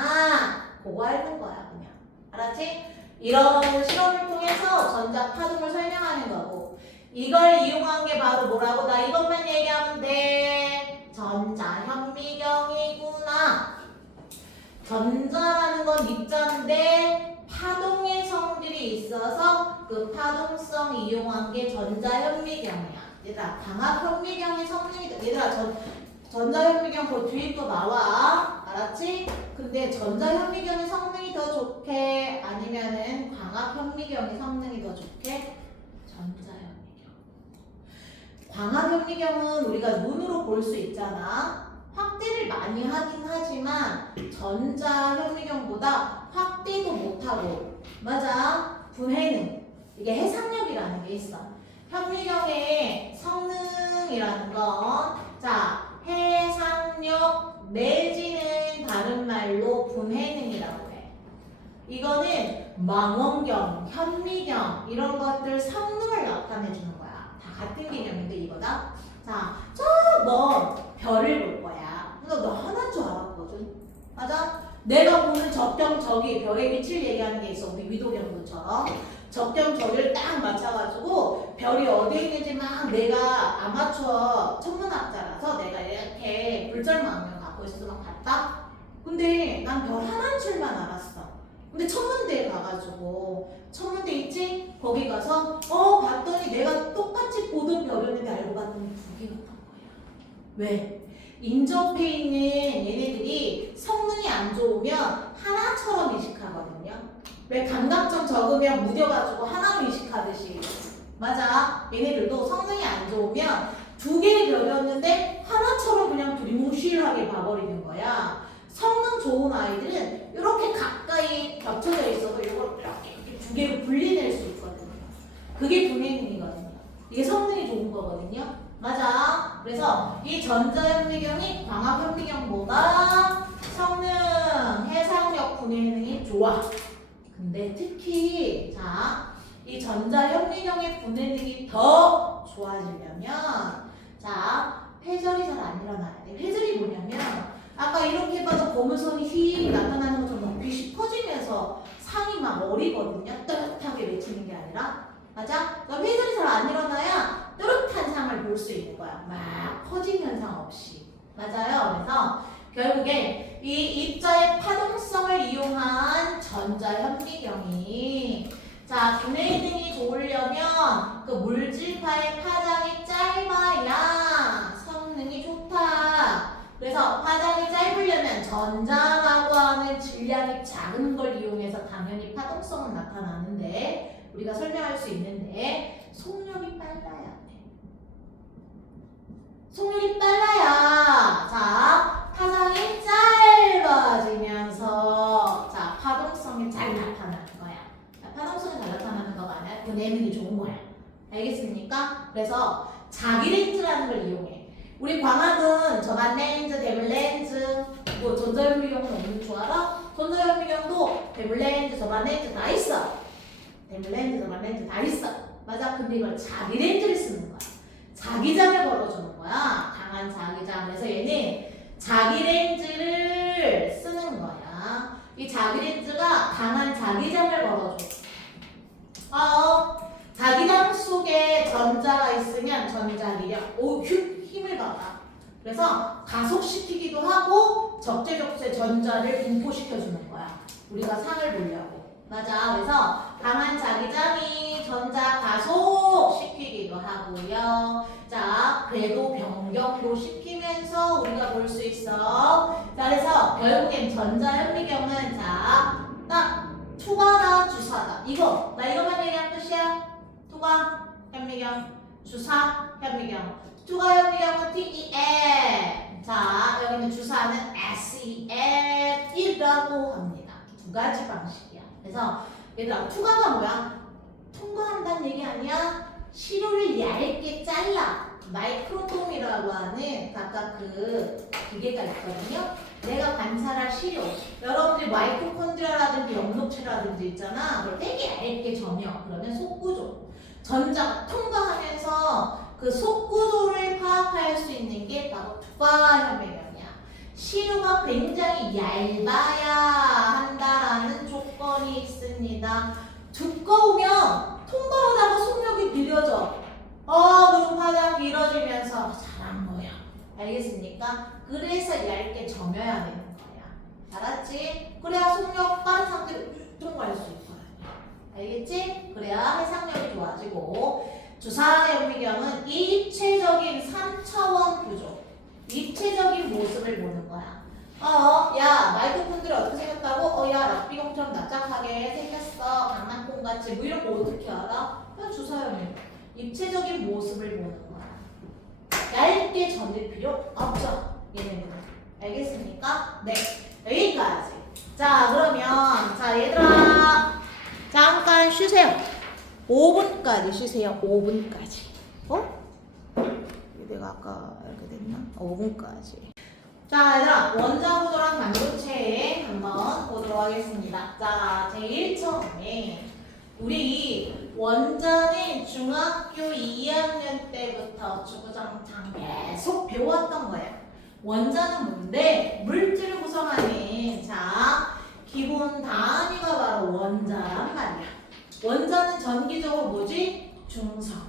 그거 알는 거야, 그냥. 알았지? 이런 실험을 통해서 전자 파동을 설명하는 거고. 이걸 이용한 게 바로 뭐라고? 나 이것만 얘기하면 돼. 전자 현미경이구나. 전자라는 건 입자인데 파동의 성질이 있어서 그 파동성 이용한 게 전자 현미경이야. 얘들아, 광학 현미경의 성능이 얘들아 전자 현미경 그 뒤에 또 나와. 알았지? 근데 전자 현미경의 성능이 더 좋게 아니면은 광학 현미경의 성능이 더 좋게? 전자 현미경. 광학 현미경은 우리가 눈으로 볼 수 있잖아. 확대를 많이 하긴 하지만 전자 현미경보다 확대도 못하고 맞아. 분해능 이게 해상력이라는 게 있어. 현미경의 성능이라는 건 자 해상력 내지는 다른 말로 분해능이라고 해. 이거는 망원경, 현미경 이런 것들 성능을 나타내 주는 거야. 다 같은 개념인데 이거다. 자, 저 먼 별을 볼 거야. 그래서 너 하나인 줄 알았거든. 맞아? 내가 보는 적경 저기 별의 빛을 얘기하는 게 있어. 우리 위도경도처럼. 적경 저기를 딱 맞춰가지고 별이 어디에 있는지 막 내가 아마추어 천문학자라서 내가 이렇게 불절망을 갖고 있어서 막 봤다? 근데 난 별 하나인 줄만 알았어. 근데 천문대에 가가지고 천문대 있지? 거기 가서 봤더니 내가 똑같이 보던 별이었는데 알고 봤더니 두 개였던 거야. 왜? 인접해 있는 얘네들이 성능이 안 좋으면 하나처럼 이식하거든요. 왜 감각점 적으면 무뎌가지고 하나로 이식하듯이. 맞아. 얘네들도 성능이 안 좋으면 두 개의 별이었는데 하나처럼 그냥 둘이 무실하게 봐버리는 거야. 성능 좋은 아이들은 이렇게 가까이 겹쳐져 있어도 이걸 이렇게 두 개로 분리낼 수 있거든요. 그게 분해능이거든요. 이게 성능이 좋은 거거든요. 맞아. 그래서 이 전자현미경이 광학현미경보다 성능, 해상력 분해능이 좋아. 근데 특히 이 전자현미경의 분해능이 더 좋아지려면 회절이 잘 안 일어나야 돼. 회절이 뭐냐면 아까 이렇게 봐도 고무선이 휙 나타나는 것처럼 빛이 퍼지면서 상이 막 어리거든요. 뜨뜻하게 맺히는 게 아니라. 맞아? 그럼 회전이 잘 안 일어나야 또렷한 상을 볼 수 있는 거야. 막 퍼진 현상 없이. 맞아요? 그래서 결국에 이 입자의 파동성을 이용한 전자현미경이 분해능이 좋으려면 그 물질파의 파장이 짧아야 성능이 좋다. 그래서 파장이 짧으려면 전자라고 하는 질량이 작은 걸 이용해서 당연히 파동성은 나타나는데 우리가 설명할 수 있는데 속력이 빨라야 돼. 속력이 빨라야 파장이 짧아지면서 파동성이 잘 나타나는 거야. 파동성이 잘 나타나는 거가 아니라 분해능이 좋은 거야. 알겠습니까? 그래서 자기 렌즈라는 걸 이용해. 우리 광학은 전환 렌즈, 대물 렌즈, 뭐 전자현미경은 없는 줄 알아? 전자현미경도 대물 렌즈, 전환 렌즈 다 있어. 대물 렌즈, 전환 렌즈 다 있어. 맞아? 근데 이걸 자기 렌즈를 쓰는 거야. 자기장을 걸어주는 거야. 강한 자기장. 그래서 얘는 자기 렌즈를 쓰는 거야. 이 자기 렌즈가 강한 자기장을 걸어줘. 자기장 속에 전자가 있으면 전자기력, 힘을 받아. 그래서 가속시키기도 하고 적재적소에 전자를 분포시켜주는 거야. 우리가 상을 보려고. 맞아. 그래서 강한 자기장이 전자 가속시키기도 하고요. 궤도 변경도 시키면서 우리가 볼 수 있어. 그래서 결국엔 전자현미경은 딱 투과다 주사다. 이거만 얘기한 뜻이야. 투과 현미경, 주사 현미경. 투과 현미경은 TEF. 여기는 주사는 SEF이라고 합니다. 두 가지 방식이야. 그래서 얘들아, 투과가 뭐야? 통과한다는 얘기 아니야? 시료를 얇게 잘라. 마이크로톰이라고 하는 각각 그 기계가 있거든요. 내가 관찰할 시료, 여러분들이 마이토콘드리아라든지 영록체라든지 있잖아. 그걸 되게 얇게 점여. 그러면 속구조. 전자가 통과하면서 그 속구조를 파악할 수 있는 게 바로 투과현미경이야. 시료가 굉장히 얇아야 한다라는 조건이 있습니다. 두꺼우면 통과하다가 속력이 느려져. 그럼 파장 길어지면서 잘안 보여. 알겠습니까? 그래서 얇게 점여야 되는 거야. 알았지? 그래야 속력 빠른 상태로 통과할 수 있거든. 알겠지? 그래야 해상력이 좋아지고. 주사현미경은 입체적인 3차원 구조, 입체적인 모습을 보는 거야. 야, 마이토콘드리아 어떻게 생겼다고? 야, 락비공처럼 납작하게 생겼어. 강낭콩같이. 뭐 이런 거 어떻게 알아? 주사현미경. 입체적인 모습을 보는 거야. 얇게 점일 필요 없죠. 얘네들은. 알겠습니까? 네. 여기까지. 그러면 얘들아 잠깐 쉬세요. 5분까지 쉬세요. 5분까지. 내가 아까 이렇게 됐나? 5분까지. 얘들아, 원자 구조랑 반도체 한번 보도록 하겠습니다. 제일 처음에 우리 원자는 중학교 2학년 때부터 주구장창 계속 배워왔던 거야. 원자는 뭔데? 물질을 구성하는 기본 단위가 바로 원자란 말이야. 원자는 전기적으로 뭐지? 중성.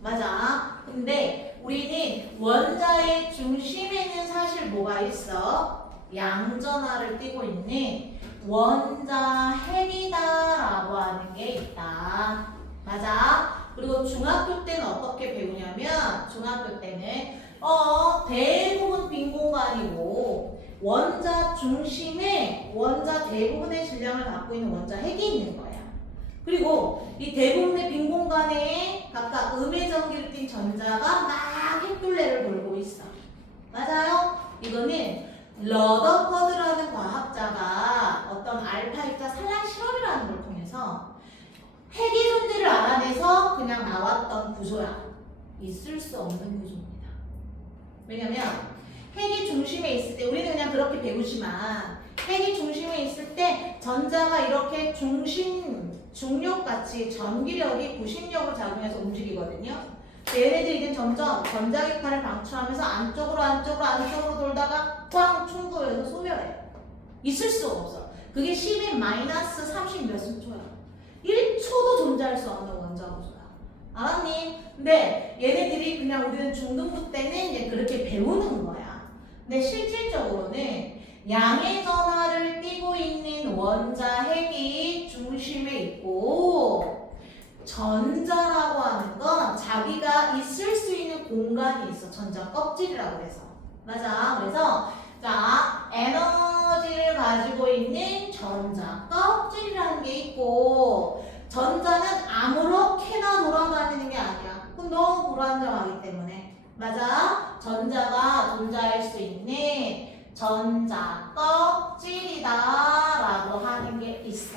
맞아. 근데 우리는 원자의 중심에는 사실 뭐가 있어? 양전하를 띠고 있는 원자 핵이다라고 하는 게 있다. 맞아. 그리고 중학교 때는 어떻게 배우냐면 중학교 때는 대부분 빈 공간이고 원자 중심에 원자 대부분의 질량을 갖고 있는 원자 핵이 있는 거야. 그리고 이 대부분의 빈 공간에 각각 음의 전기를 띤 전자가 막 핵둘레를 돌고 있어. 맞아요? 이거는 러더퍼드라는 과학자가 어떤 알파 입자 산란 실험이라는 걸 통해서 핵의 존재를 알아내서 그냥 나왔던 구조야. 있을 수 없는 구조입니다. 왜냐면 핵이 중심에 있을 때 우리는 그냥 그렇게 배우지만 핵이 중심에 있을 때 전자가 이렇게 중력같이 전기력이 구심력을 작용해서 움직이거든요. 얘네들이 이제 점점 전자기파를 방출하면서 안쪽으로 돌다가 꽝 충돌해서 소멸해요. 있을 수가 없어. 그게 10의 마이너스 30 몇 승초야. 1초도 존재할 수 없는 원자 구조야. 알았니? 근데 얘네들이 그냥 우리는 중등부 때는 이제 그렇게 배우는 거야. 근데 실질적으로는 양의 전하를 띠고 있는 원자 핵이 중심에 있고 전자라고 하는 건 자기가 있을 수 있는 공간이 있어. 전자 껍질이라고 해서. 맞아. 그래서 자, 에너지를 가지고 있는 전자 껍질이라는 게 있고 전자는 아무렇게나 돌아다니는 게 아니야. 그건 너무 불안정하기 때문에. 맞아. 전자가 존재할 수 있는 전자 껍질이다 라고 하는 게 있어.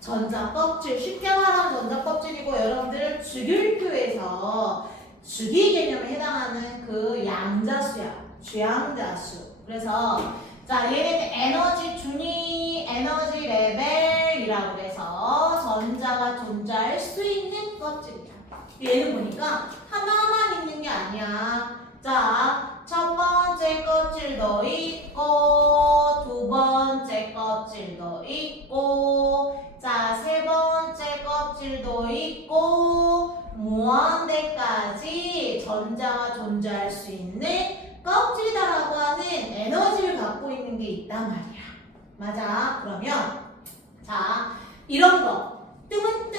전자 껍질, 쉽게 말하면 전자 껍질이고 여러분들 주기율표에서 주기 개념에 해당하는 그 양자수야. 주양자수. 그래서 자, 얘는 에너지 준위 에너지 레벨이라고 해서 전자가 존재할 수 있는 껍질이야. 얘는 보니까 하나만 있는 게 아니야. 자, 첫 번째 껍질도 있고 두 번째 껍질도 있고 자, 세 번째 껍질도 있고 무한대까지 전자가 존재할 수 있는 껍질이다라고 하는 에너지를 갖고 있는 게 있단 말이야. 맞아. 그러면 자, 이런 거 뜨문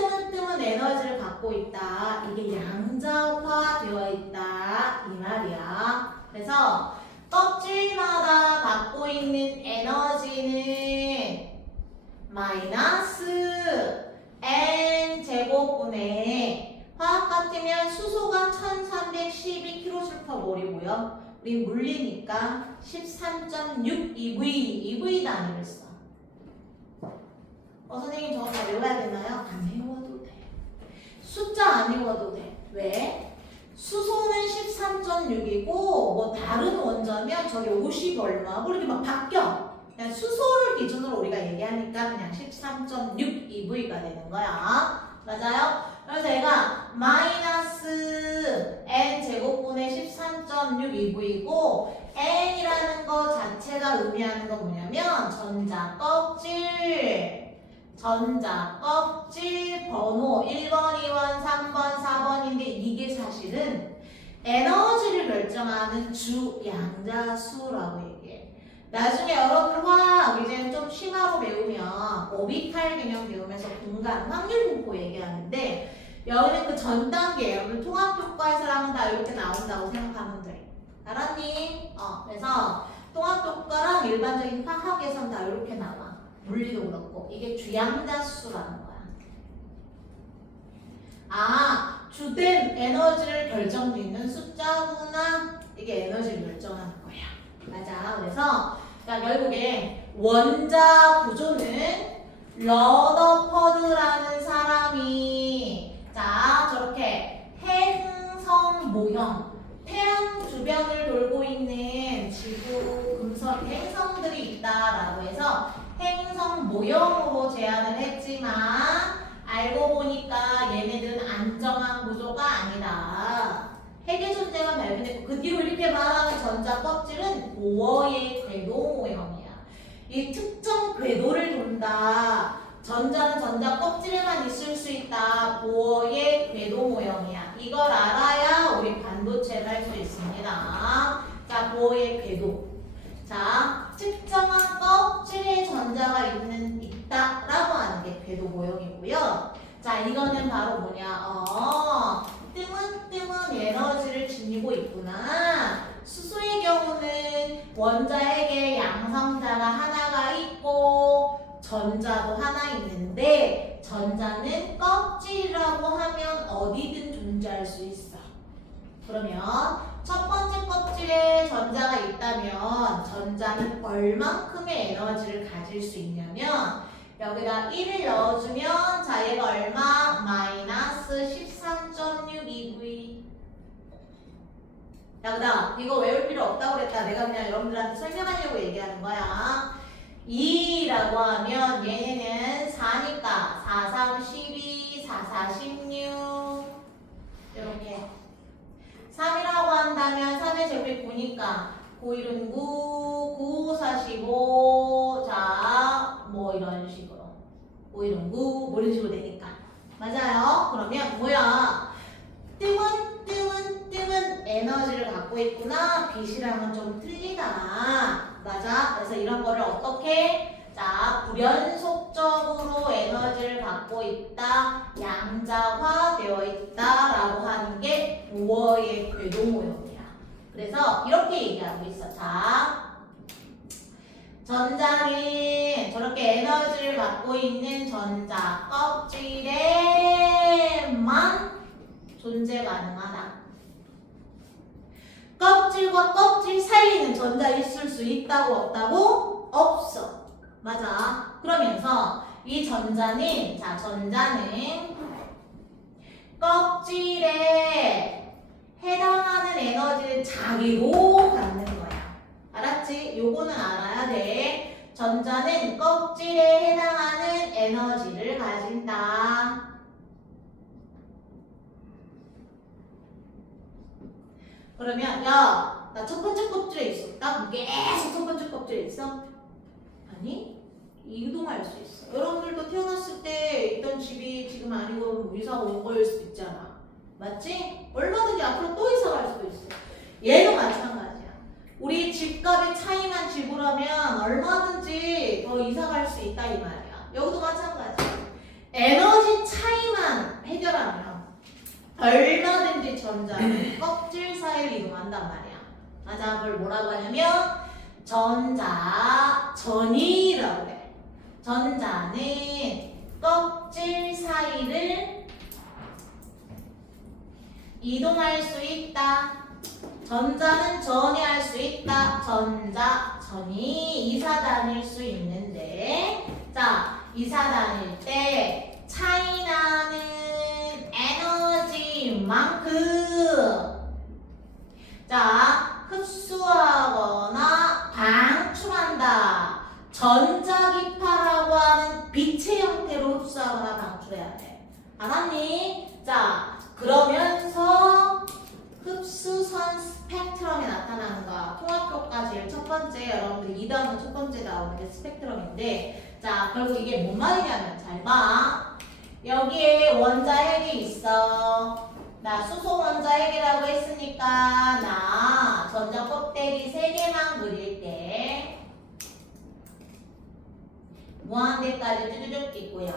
에너지를 갖고 있다. 이게 양자화 되어 있다. 이 말이야. 그래서 껍질마다 갖고 있는 에너지는 마이너스 n 제곱분의 화학 같으면 수소가 1312kJmol이고요. 우리 물리니까 13.6 EV 단위를 써. 선생님 저거 다 외워야 되나요? 안 외워도 돼. 숫자 안 외워도 돼. 왜? 수소는 13.6이고 뭐 다른 원자면 저기 50 얼마 그렇게 막 바뀌어. 그냥 수소를 기준으로 우리가 얘기하니까 그냥 13.6 EV가 되는 거야. 맞아요? 그래서 얘가 마이너스 n 제곱분의 13.6 EV이고 n이라는 거 자체가 의미하는 건 뭐냐면 전자 껍질 번호 1번, 2번, 3번, 4번인데 이게 사실은 에너지를 결정하는 주양자수라고 얘기해. 나중에 여러분 화학 이제는 좀 심화로 배우면 오비탈 개념 배우면서 공간, 확률 분포 얘기하는데 여기는 그 전 단계 여러분 통합효과에서랑은 다 이렇게 나온다고 생각하면 돼. 알았니? 그래서 통합효과랑 일반적인 화학에선 다 이렇게 나와. 물리도 그렇고 이게 주양자수라는 거야. 주된 에너지를 결정짓는 숫자구나. 이게 에너지를 결정하는 거야. 맞아. 그래서 자, 결국에 원자 구조는 러더퍼드라는 사람이 자 저렇게 행성 모형 태양 주변을 돌고 있는 지구 금성 행성들이 있다라고 해서 행성 모형으로 제안을 했지만 알고 보니까 얘네들은 안정한 구조가 아니다. 핵의 존재만 발견했고 그 뒤로 이렇게 말하는 전자 껍질은 보어의 궤도 모형이야. 이 특정 궤도를 돈다. 전자는 전자 껍질에만 있을 수 있다. 보어의 궤도 모형이야. 이걸 알아야 우리 반도체를 할 수 있습니다. 자, 보어의 궤도. 자, 특정한 껍질에 전자가 있다라고 하는 게 궤도 모형이고요. 자, 이거는 바로 뭐냐? 뜨문 에너지를 지니고 있구나. 수소의 경우는 원자에게 양성자가 하나가 있고 전자도 하나 있는데 전자는 껍질이라고 하면 어디든 존재할 수 있어. 그러면 첫 번째 껍질에 전자가 있다면 전자는 얼만큼의 에너지를 가질 수 있냐면 여기다 1을 넣어주면 자 얘가 얼마? 마이너스 13.6 EV. 여기다 이거 외울 필요 없다고 그랬다. 내가 그냥 여러분들한테 설명하려고 얘기하는 거야. 2라고 하면 얘네는 4니까 4, 3, 12, 4, 4, 16 이렇게 3이라고 한다면 3의 제곱이 9니까 9, 1은 9, 9, 45 자, 뭐 이런 식으로 9, 1은 9, 뭐 이런 식으로 되니까 맞아요? 그러면 뭐야? 뜸은 에너지를 갖고 있구나. 빛이랑은 좀 틀리다. 맞아? 그래서 이런 거를 어떻게? 자, 불연속적으로 에너지를 갖고 있다. 양자화되어 있다라고 하는 게 보어의 궤도 모형이야. 그래서 이렇게 얘기하고 있어. 자, 전자는 저렇게 에너지를 갖고 있는 전자 껍질에만 존재 가능하다. 껍질과 껍질 사이에는 전자 있을 수 있다고 없다고? 없어. 맞아. 그러면서 이 전자는 자 전자는 껍질에 해당하는 에너지를 자기도 갖는 거야. 알았지? 요거는 알아야 돼. 전자는 껍질에 해당하는 에너지를 가진다. 그러면 야, 나 첫 번째 껍질에 있었다? 그럼 계속 첫 번째 껍질에 있어? 아니, 이동할 수 있어. 여러분들도 태어났을 때 있던 집이 지금 아니고 이사 온 거일 수도 있잖아. 맞지? 얼마든지 앞으로 또 이사 갈 수도 있어. 얘도 마찬가지야. 우리 집값의 차이만 지불하면 얼마든지 더 이사 갈 수 있다 이 말이야. 여기도 마찬가지야. 에너지 차이만 해결하면 얼마든지 전자는 껍질 사이를 이동한단 말이야. 맞아. 그걸 뭐라고 하냐면 전이라고 해. 전자는 껍질 사이를 이동할 수 있다. 전자는 전이할 수 있다. 전이 이사 다닐 수 있는데 자, 이사 다닐 때 차이 나는 에너지만큼 자, 흡수하거나 방출한다. 전자기파라고 하는 빛의 형태로 흡수하거나 방출해야 돼. 알았니? 자, 그러면서 흡수선 스펙트럼이 나타나는 거야. 통합효과 제일 첫 번째, 여러분들 2단원 첫 번째 나오는 게 스펙트럼인데 자, 결국 이게 뭔 말이냐면 잘 봐. 여기에 원자핵이 있어. 나 수소 원자핵이라고 했으니까 나 전자 껍데기 3개만 그릴게. 무한대까지 쭈쭈쭈 있고요.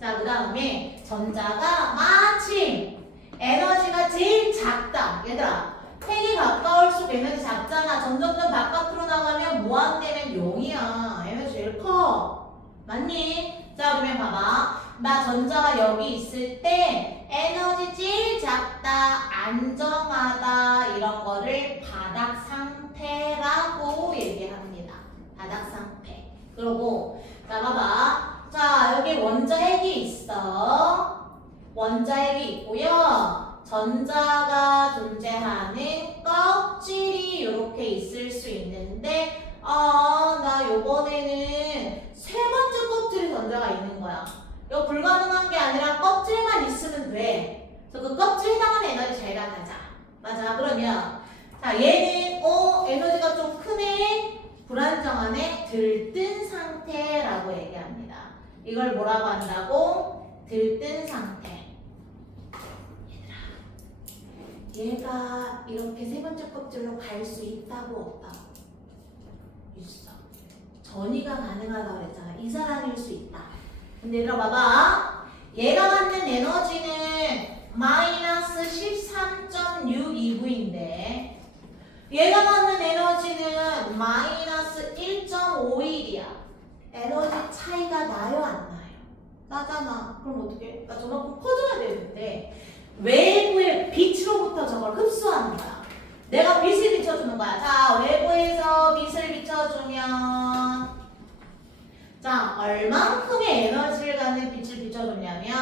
자, 그 다음에 전자가 마침 에너지가 제일 작다. 얘들아, 핵이 가까울수록 에너지 작잖아. 점점점 바깥으로 나가면 무한대면 0이야. 에너지 제일 커. 맞니? 자, 그러면 봐봐. 나 전자가 여기 있을 때 에너지 제일 작다, 안정하다 이런 거를 바닥 상태라고 얘기합니다. 바닥 상태. 그리고 자 봐봐. 자 여기 원자핵이 있어. 원자핵이 있고요. 전자가 존재하는 껍질이 이렇게 있을 수 있는데 나 요번에는 세 번째 껍질에 전자가 있는 거야. 이거 불가능한 게 아니라 껍질만 있으면 돼. 그래서 그 껍질에 해당하는 에너지 잘 가자. 맞아. 그러면 자 얘는 에너지가 좀 크네. 불안정하네. 들뜬 상태라고 얘기합니다. 이걸 뭐라고 한다고? 들뜬 상태. 얘가 이렇게 세 번째 껍질로 갈 수 있다고 없다고? 있어. 전이가 가능하다고 그랬잖아. 이사람일 수 있다. 근데 얘들아 봐봐. 얘가 갖는 에너지는 마이너스 13.6 EV인데 얘가 갖는 에너지는 마이너스 1.51이야. 에너지 차이가 나요 안 나요? 나잖아. 그럼 어떻게? 나 저만큼 커져야 되는데 외부의 빛으로부터 저걸 흡수하는 거야. 내가 빛을 비춰주는 거야. 자, 외부에서 빛을 비춰주면 자, 얼만큼의 에너지를 갖는 빛을 비춰줬냐면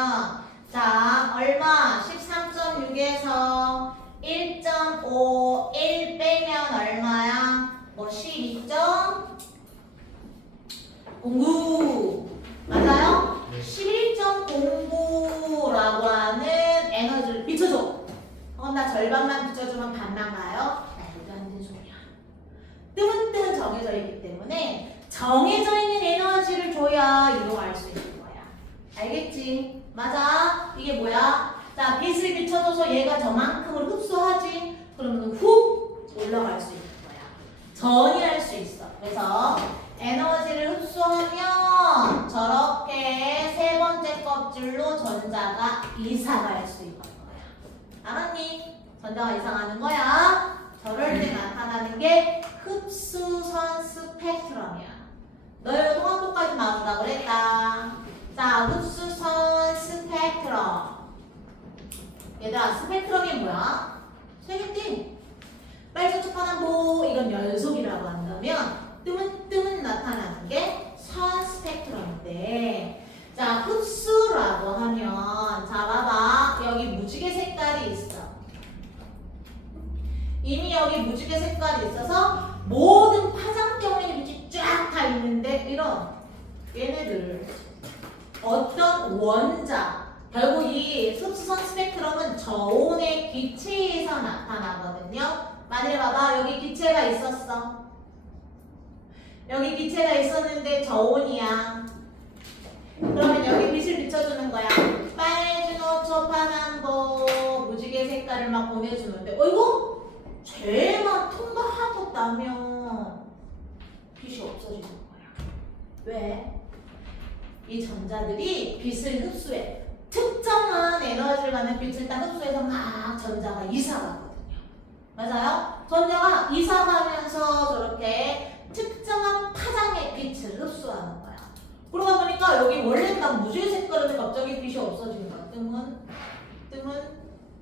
자, 얼마? 13.6에서 1.5, 1 빼면 얼마야? 뭐 12.09 맞아요? 11.09라고 하는 에너지를 비춰줘. 그럼 나 절반만 비춰주면 반만 가요? 말도 안 되는 소리야. 뜨문뜨문 정해져 있기 때문에 정해져 있는 에너지를 줘야 이동할 수 있는 거야. 알겠지? 맞아? 이게 뭐야? 자, 빛을 비춰줘서 얘가 저만큼을 흡수하지? 그러면 훅 올라갈 수 있는 거야. 전이할 수 있어. 그래서 에너지를 흡수하면 저렇게 세 번째 껍질로 전자가 이사갈 수 있는 거야. 알았니? 전자가 이상하는 거야. 저럴 때 나타나는 게 흡수선 스펙트럼이야. 너희 통합도까지 나온다고 그랬다. 자, 흡수선 스펙트럼. 얘들아, 스펙트럼이 뭐야? 세겠지? 빨간촉파남보 이건 연속이라고 한다면 뜨문뜨문 나타나는 게 선 스펙트럼인데 자, 흡수라고 하면 자, 봐봐. 여기 무지개 색깔이 있어. 이미 여기 무지개 색깔이 있어서 모든 파장병에 빛이 쫙 다 있는데 이런 얘네들 어떤 원자 결국 이 흡수선 스펙트럼은 저온의 기체에서 나타나거든요. 만약에 봐봐. 여기 기체가 있었어. 여기 기체가 있었는데 저온이야. 그러면 여기 빛을 비춰주는 거야. 빨주노 초파남보 무지개 색깔을 막 보내주는데 어이구? 쟤만 통과하고 나면 빛이 없어지는 거야. 왜? 이 전자들이 빛을 흡수해. 특정한 에너지를 갖는 빛을 딱 흡수해서 막 전자가 이사가거든요. 맞아요? 전자가 이사가면서 저렇게 특정한 파장의 빛을 흡수하는 거야. 그러다 보니까 여기 원래는 딱 무지개 색깔인데 갑자기 빛이 없어지는 거야. 뜨문, 뜨문,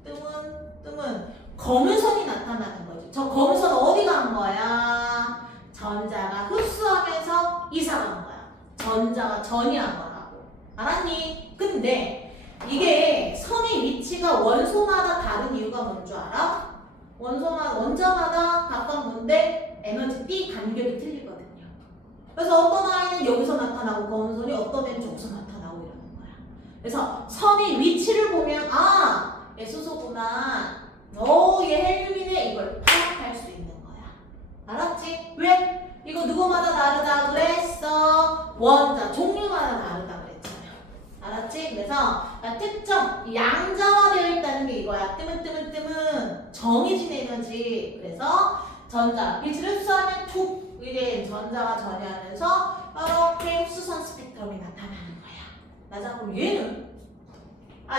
뜨문, 뜨문. 검은 선이 나타나는 거지. 저 검은 선 어디 간 거야? 전자가 흡수하면서 이사간 거야. 전자가 전이한 거라고. 알았니? 근데 이게 선의 위치가 원소마다 다른 이유가 뭔 줄 알아? 원자마다 각각 뭔데 에너지 띠 간격이 틀리거든요. 그래서 어떤 아이는 여기서 나타나고 검은 선이 어떤 애는 저기서 나타나고 이러는 거야. 그래서 선의 위치를 보면 아, 얘 수소구나. 얘 헬륨이네. 이걸 파악할 수 있는 거야. 알았지? 왜? 이거 누구마다 다르다 그랬어? 원자 종류마다 다르다 그랬잖아요. 알았지? 그래서 특정 양자화되어 있다는 게 이거야. 뜨문 정해진 에너지. 그래서 전자 빛을 흡수하면 툭 이래 전자가 전이하면서 이렇게 흡수선 스펙트럼이 나타나는 거야. 맞아? 그럼 얘는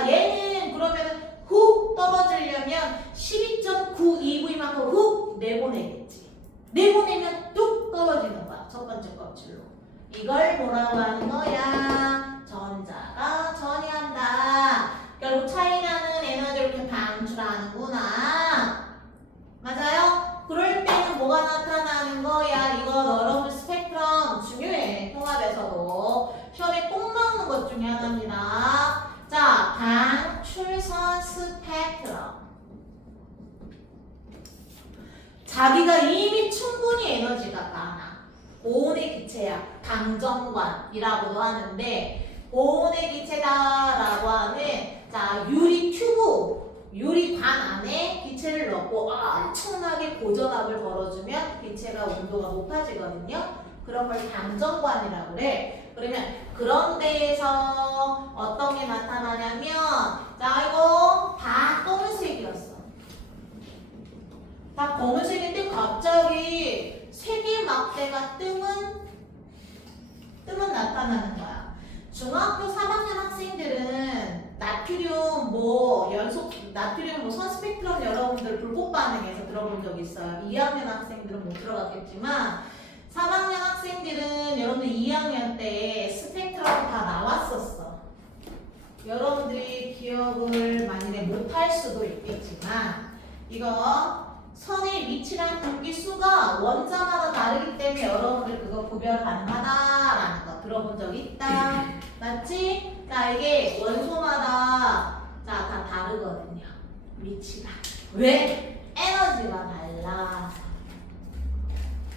얘는 그러면 훅 떨어지려면 12.9eV만큼 훅 내보내겠지. 내보내면 뚝 떨어지는 거야. 첫 번째 껍질로. 이걸 뭐라고 하는 거야? 전자가 전이한다. 결국 차이나는 에너지를 이렇게 방출하는구나. 맞아요? 그럴 때는 뭐가 나타나는 거야? 이거 여러분 스펙트럼 중요해. 통합에서도. 시험에 꼭 나오는 것 중에 하나입니다. 자, 방출선 스펙트럼. 자기가 이미 충분히 에너지가 많아. 고온의 기체야. 강정관이라고도 하는데 고온의 기체다라고 하는 자, 유리 튜브, 유리관 안에 기체를 넣고 엄청나게 고전압을 걸어주면 기체가 온도가 높아지거든요. 그런 걸 강정관이라고 그래. 그러면 그런 데에서 어떤 게 나타나냐면 자, 이거 다 검은색이었어. 다 검은색인데 갑자기 색의 막대가 뜨문 나타나는 거야. 중학교 3학년 학생들은 나트륨 나트륨 선 스펙트럼 여러분들 불꽃 반응에서 들어본 적 있어요. 2학년 학생들은 못 들어갔겠지만 3학년 학생들은 여러분들 2학년 때 스펙트럼 다 나왔었어. 여러분들이 기억을 만약에 못할 수도 있겠지만 이거 선의 위치랑 굵기 수가 원자마다 다르기 때문에 여러분들 그거 구별 가능하다라는 거 들어본 적 있다. 맞지? 자, 이게 원소마다 자, 다 다르거든요. 위치가. 왜? 에너지가 달라.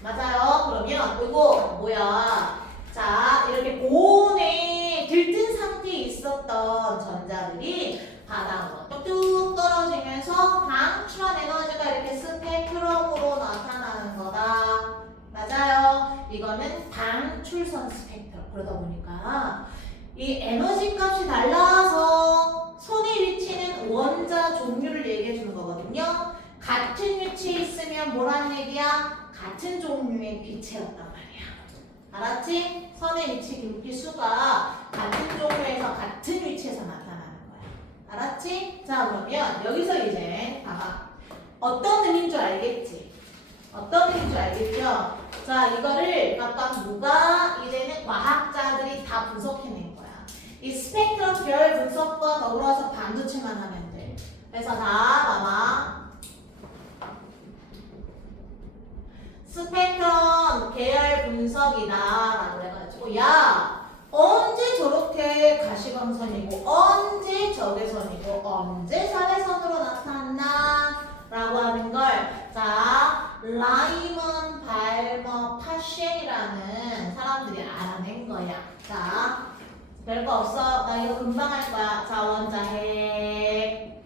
맞아요. 그러면 이거 뭐야? 자, 이렇게 고온에 들뜬 상태에 있었던 전자들이 바닥으로 뚝뚝 떨어지면서 방출한 에너지가 이렇게 스펙트럼으로 나타나는 거다. 맞아요. 이거는 방출선 스펙트럼. 그러다 보니까 이 에너지 값이 달라서 선의 위치는 원자 종류를 얘기해 주는 거거든요. 같은 위치에 있으면 뭐란 얘기야? 같은 종류의 빛이었단 말이야. 알았지? 선의 위치, 굵기, 수가 같은 종류에서 같은 위치에서 나타나는 거야. 알았지? 자, 그러면 여기서 이제 봐봐. 어떤 의미인 줄 알겠지? 어떤 의미인 줄 알겠죠? 자, 이거를 각각 누가 이제는 과학자들이 다 분석해낸 거야. 이 스펙트럼 별 분석과 더불어서 반도체만 하면 돼. 그래서 다 봐봐. 스펙트럼 계열 분석이다 라고 해가지고 야 언제 저렇게 가시광선이고 언제 적외선이고 언제 자외선으로 나타났나 라고 하는 걸 자 라이먼 발머 파셴이라는 사람들이 알아낸 거야. 자 별거 없어. 나 이거 금방 할 거야. 자 원자핵.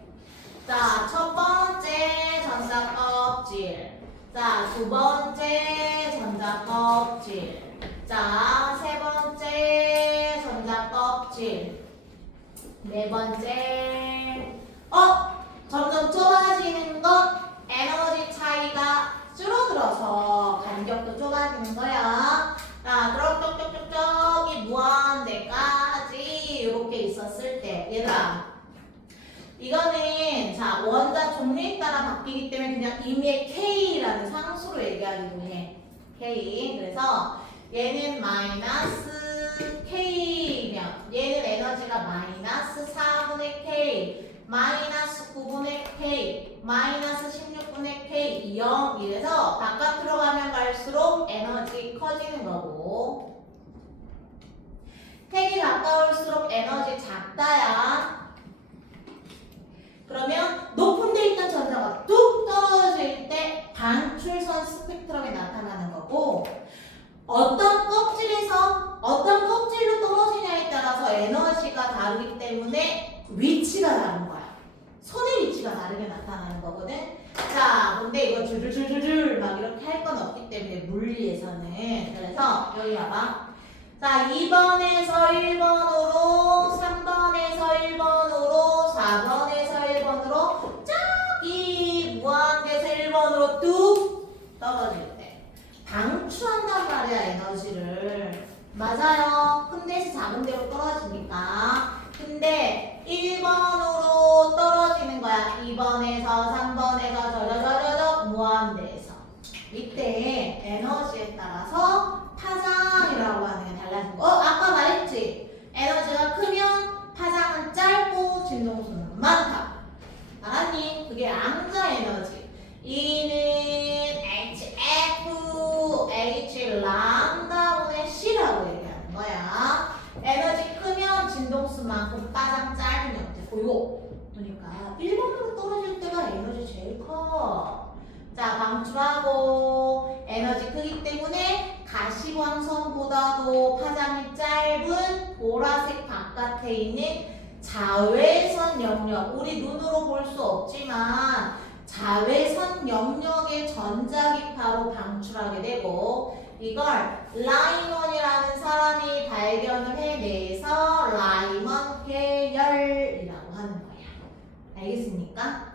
자 첫 번째 전자 껍질. 자, 두 번째 전자 껍질. 자, 세 번째 전자 껍질. 네 번째. 점점 좁아지는 것. 에너지 차이가 줄어들어서 간격도 좁아지는 거야. 자, 그럼 쪽쪽쪽쪽이 무한대까지 이렇게 있었을 때. 얘들아. 이거는 자 원자 종류에 따라 바뀌기 때문에 그냥 임의의 K라는 상수로 얘기하기도 해. K. 그래서 얘는 마이너스 K면 얘는 에너지가 마이너스 4분의 K, 마이너스 9분의 K, 마이너스 16분의 K, 0 이래서 바깥으로 가면 갈수록 에너지 커지는 거고 핵이 가까울수록 에너지 작다야. 그러면 높은 데 있던 전자가 뚝 떨어질 때 방출선 스펙트럼이 나타나는 거고 어떤 껍질로 떨어지냐에 따라서 에너지가 다르기 때문에 위치가 다른 거야. 선의 위치가 다르게 나타나는 거거든. 자, 근데 이거 줄줄줄줄 막 이렇게 할 건 없기 때문에 물리에서는 그래서 여기 봐봐. 자, 2번에서 1번으로 3번에서 1번으로 4번에서 1번으로 저기 무한대에서 1번으로 뚝 떨어질 때 방출한단 말이야 에너지를. 맞아요. 큰 데서 작은 데로 떨어지니까. 근데 1번으로 떨어지는 거야. 2번에서 3번에서 저저저저 무한대에서. 이때 에너지에 따라서 파장이라고 하는 게 달라진 거. 아까 말했지? 에너지가 크면 파장은 짧고 진동수는 많다. 알았니? 그게 암자 에너지. E는 HF, H 람다분의 C라고 얘기하는 거야. 에너지 크면 진동수만큼 파장 짧은 형태. 보이고? 그러니까 1번으로 떨어질 때가 에너지 제일 커. 자, 방출하고 에너지 크기 때문에 가시광선보다도 파장이 짧은 보라색 바깥에 있는 자외선 영역, 우리 눈으로 볼 수 없지만 자외선 영역의 전자기파로 방출하게 되고 이걸 라이먼이라는 사람이 발견을 해내서 라이먼 계열이라고 하는 거야. 알겠습니까?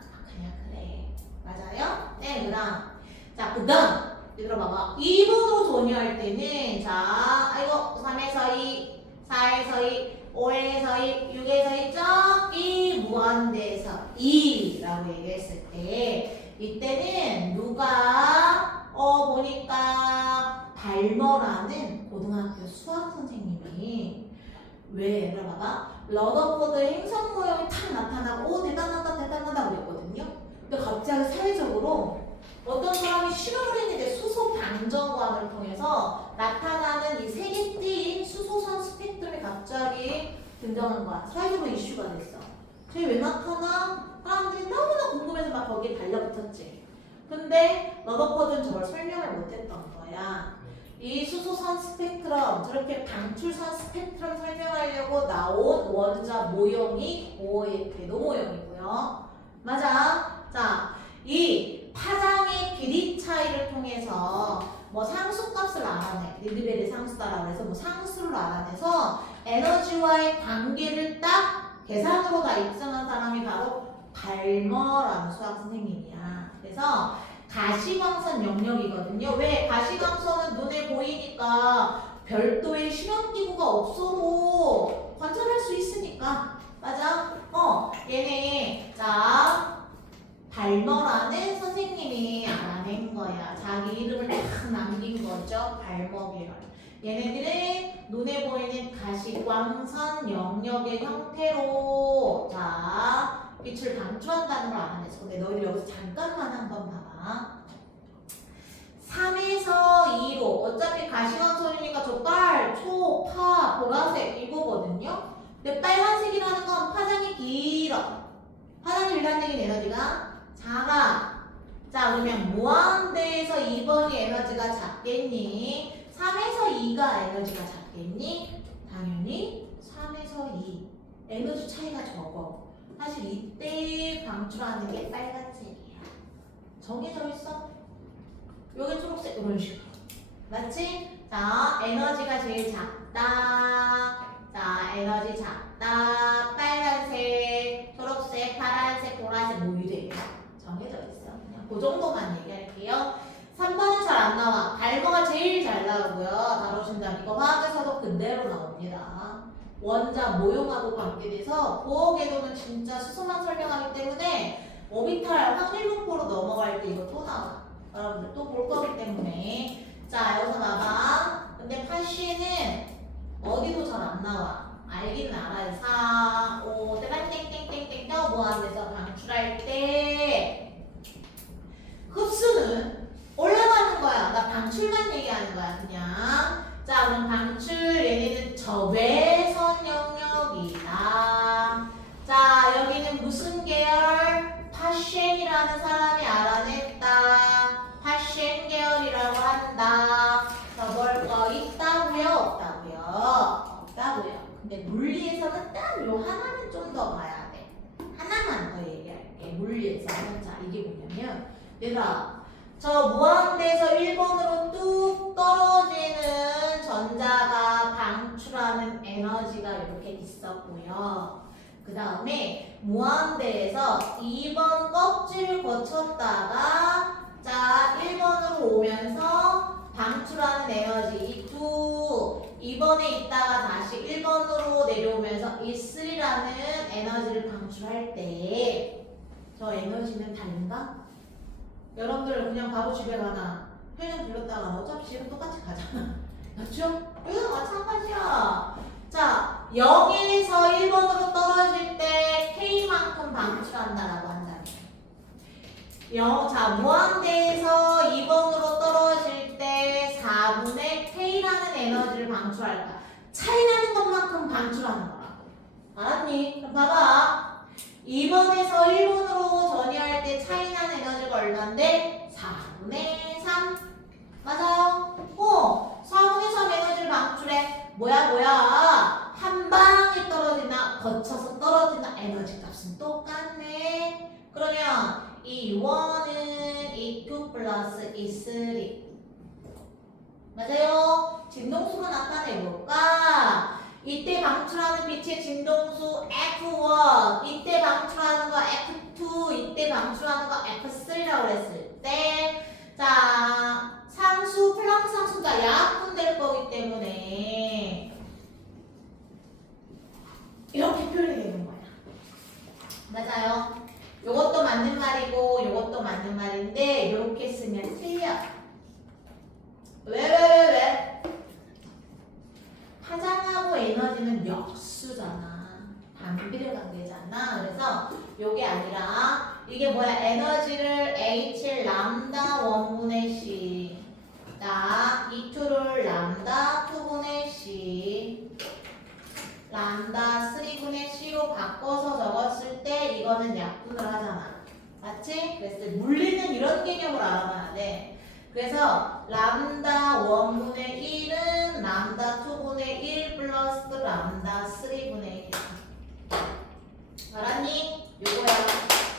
맞아요? 네, 그다음. 자, 그다음. 얘들아 봐봐. 2번으로 전이할 때는 자, 이거 3에서 2, 4에서 2, 5에서 2, 6에서 2, 저기 무한대에서 2라고 얘기했을 때 이때는 누가 보니까 발머라는 고등학교 수학 선생님이 왜 얘들아 봐봐. 러더포드의 행성 모형이 탁 나타나고 오 대단하다 대단하다 그랬거든요. 근데 갑자기 사회적으로 어떤 사람이 실험을 했는데 수소 방정광을 통해서 나타나는 이 색이 띠인 수소선 스펙트럼이 갑자기 등장한 거야. 사회적으로 이슈가 됐어. 쟤 왜 나타나? 사람들이 너무나 궁금해서 막 거기에 달려붙었지. 근데 러더포드는 저걸 설명을 못했던 거야. 이 수소선 스펙트럼, 저렇게 방출선 스펙트럼 설명하려고 나온 원자 모형이 고어의 궤도 모형이고요. 맞아? 자, 이 파장의 길이 차이를 통해서 뭐 상수값을 알아내. 리드베리 상수다라고 해서 뭐 상수를 알아내서 에너지와의 관계를 딱 계산으로 다 입증한 사람이 바로 발머라는 수학 선생님이야. 그래서 가시광선 영역이거든요. 왜? 가시광선은 눈에 보이니까 별도의 실험기구가 없어도 관찰할 수 있으니까. 맞아? 얘네 자 발머라는 선생님이 알아낸 거야. 자기 이름을 딱 남긴 거죠. 발머 계열. 얘네들은 눈에 보이는 가시광선 영역의 형태로 자 빛을 방출한다는 걸 알아냈어. 근데 너희들 여기서 잠깐만 한번 봐봐. 3에서 2로 어차피 가시광선이니까 저 빨, 초, 파, 보라색 이거거든요. 근데 빨간색이라는 건 파장이 길어. 파장이 길다는 얘기는 에너지가 작아. 자 그러면 무한대에서 2번이 에너지가 작겠니? 3에서 2가 에너지가 작겠니? 당연히 3에서 2 에너지 차이가 적어. 사실 이때 방출하는 게 빨간색이야. 정해져 있어? 여기 초록색 이런 식으로. 맞지? 자 에너지가 제일 작다. 자 에너지 작다. 빨간색, 초록색, 파란색, 보라색 뭐 이래요. 정해져 있어. 그냥 그 정도만 얘기할게요. 3번은 잘 안 나와. 발머가 제일 잘 나오고요. 다루신다면 이거 화학에서도 그대로 나옵니다. 원자 모형하고 관계돼서 보호궤도는 진짜 수소만 설명하기 때문에 오비탈 확률 분포로 넘어갈 때 이거 또 나와. 여러분들 또 볼 거기 때문에. 자 여기서 봐봐. 근데 파시는 어디도 잘 안 나와. 알긴 알아요. 4, 5, 땡땡땡땡땡 무한대에서 방출할 때 흡수는 올라가는 거야. 나 방출만 얘기하는 거야 그냥. 자 그럼 방출 얘네는 적외선 영역이다. 자 여기는 무슨 계열? 파셴이라는 사람이 알아냈다. 파셴 계열이라고 한다. 적을 거 있다고요? 없다고요? 없다고요. 근데 물리에서는 딱 요 하나는 좀 더 봐야 돼. 하나만 더 얘기할게. 물리에서는 자 이게 뭐냐면 얘들아 저 무한대에서 1번으로 뚝 떨어지는 전자가 방출하는 에너지가 이렇게 있었고요. 그 다음에 무한대에서 2번 껍질을 거쳤다가 자 1번으로 오면서 방출하는 에너지 이 2번에 있다가 다시 1번으로 내려오면서 이 3라는 에너지를 방출할 때 저 에너지는 다른가? 여러분들 그냥 바로 집에 가나 편의점 들렸다가 어차피 집은 똑같이 가잖아. 그렇죠? 이거 마찬가지야. 자 0에서 1번으로 떨어질 때 K만큼 방출한다라고 한다면 자 무한대에서 2번으로 떨어질 때 4분의 K라는 에너지를 방출할까? 차이나는 것만큼 방출하는 거라고. 알았니? 그럼 봐봐. 2번에서 1번으로 전이할 때 차이나는 에너지가 얼마인데? 4분의 3. 맞아요? 4분의 3 에너지를 방출해. 뭐야? 한 방에 떨어지나 거쳐서 떨어지나 에너지 값은 똑같네. 그러면 이 1은 E2 플러스 E3. 맞아요? 진동수가 나타내볼까? 이때 방출하는 빛의 진동수 F1, 이때 방출하는 거 F2, 이때 방출하는 거 F3라고 그랬을 때, 자, 상수, 플랑크 상수가 약분될 거기 때문에 이렇게 표현이 되는 거야. 맞아요? 요것도 맞는 말이고, 요것도 맞는 말인데, 이렇게 쓰면 틀려. 왜? 파장하고 에너지는 역수잖아. 되잖아. 그래서 요게 아니라 이게 뭐야? 에너지를 H 람다 1분의 C 자, E2를 람다 2분의 C 람다 3분의 C로 바꿔서 적었을 때 이거는 약분을 하잖아. 맞지? 그래서 물리는 이런 개념으로 알아봐야 돼. 그래서 람다 1분의 1은 람다 2분의 1 플러스 람다 3분의 1 알았니? 요거야.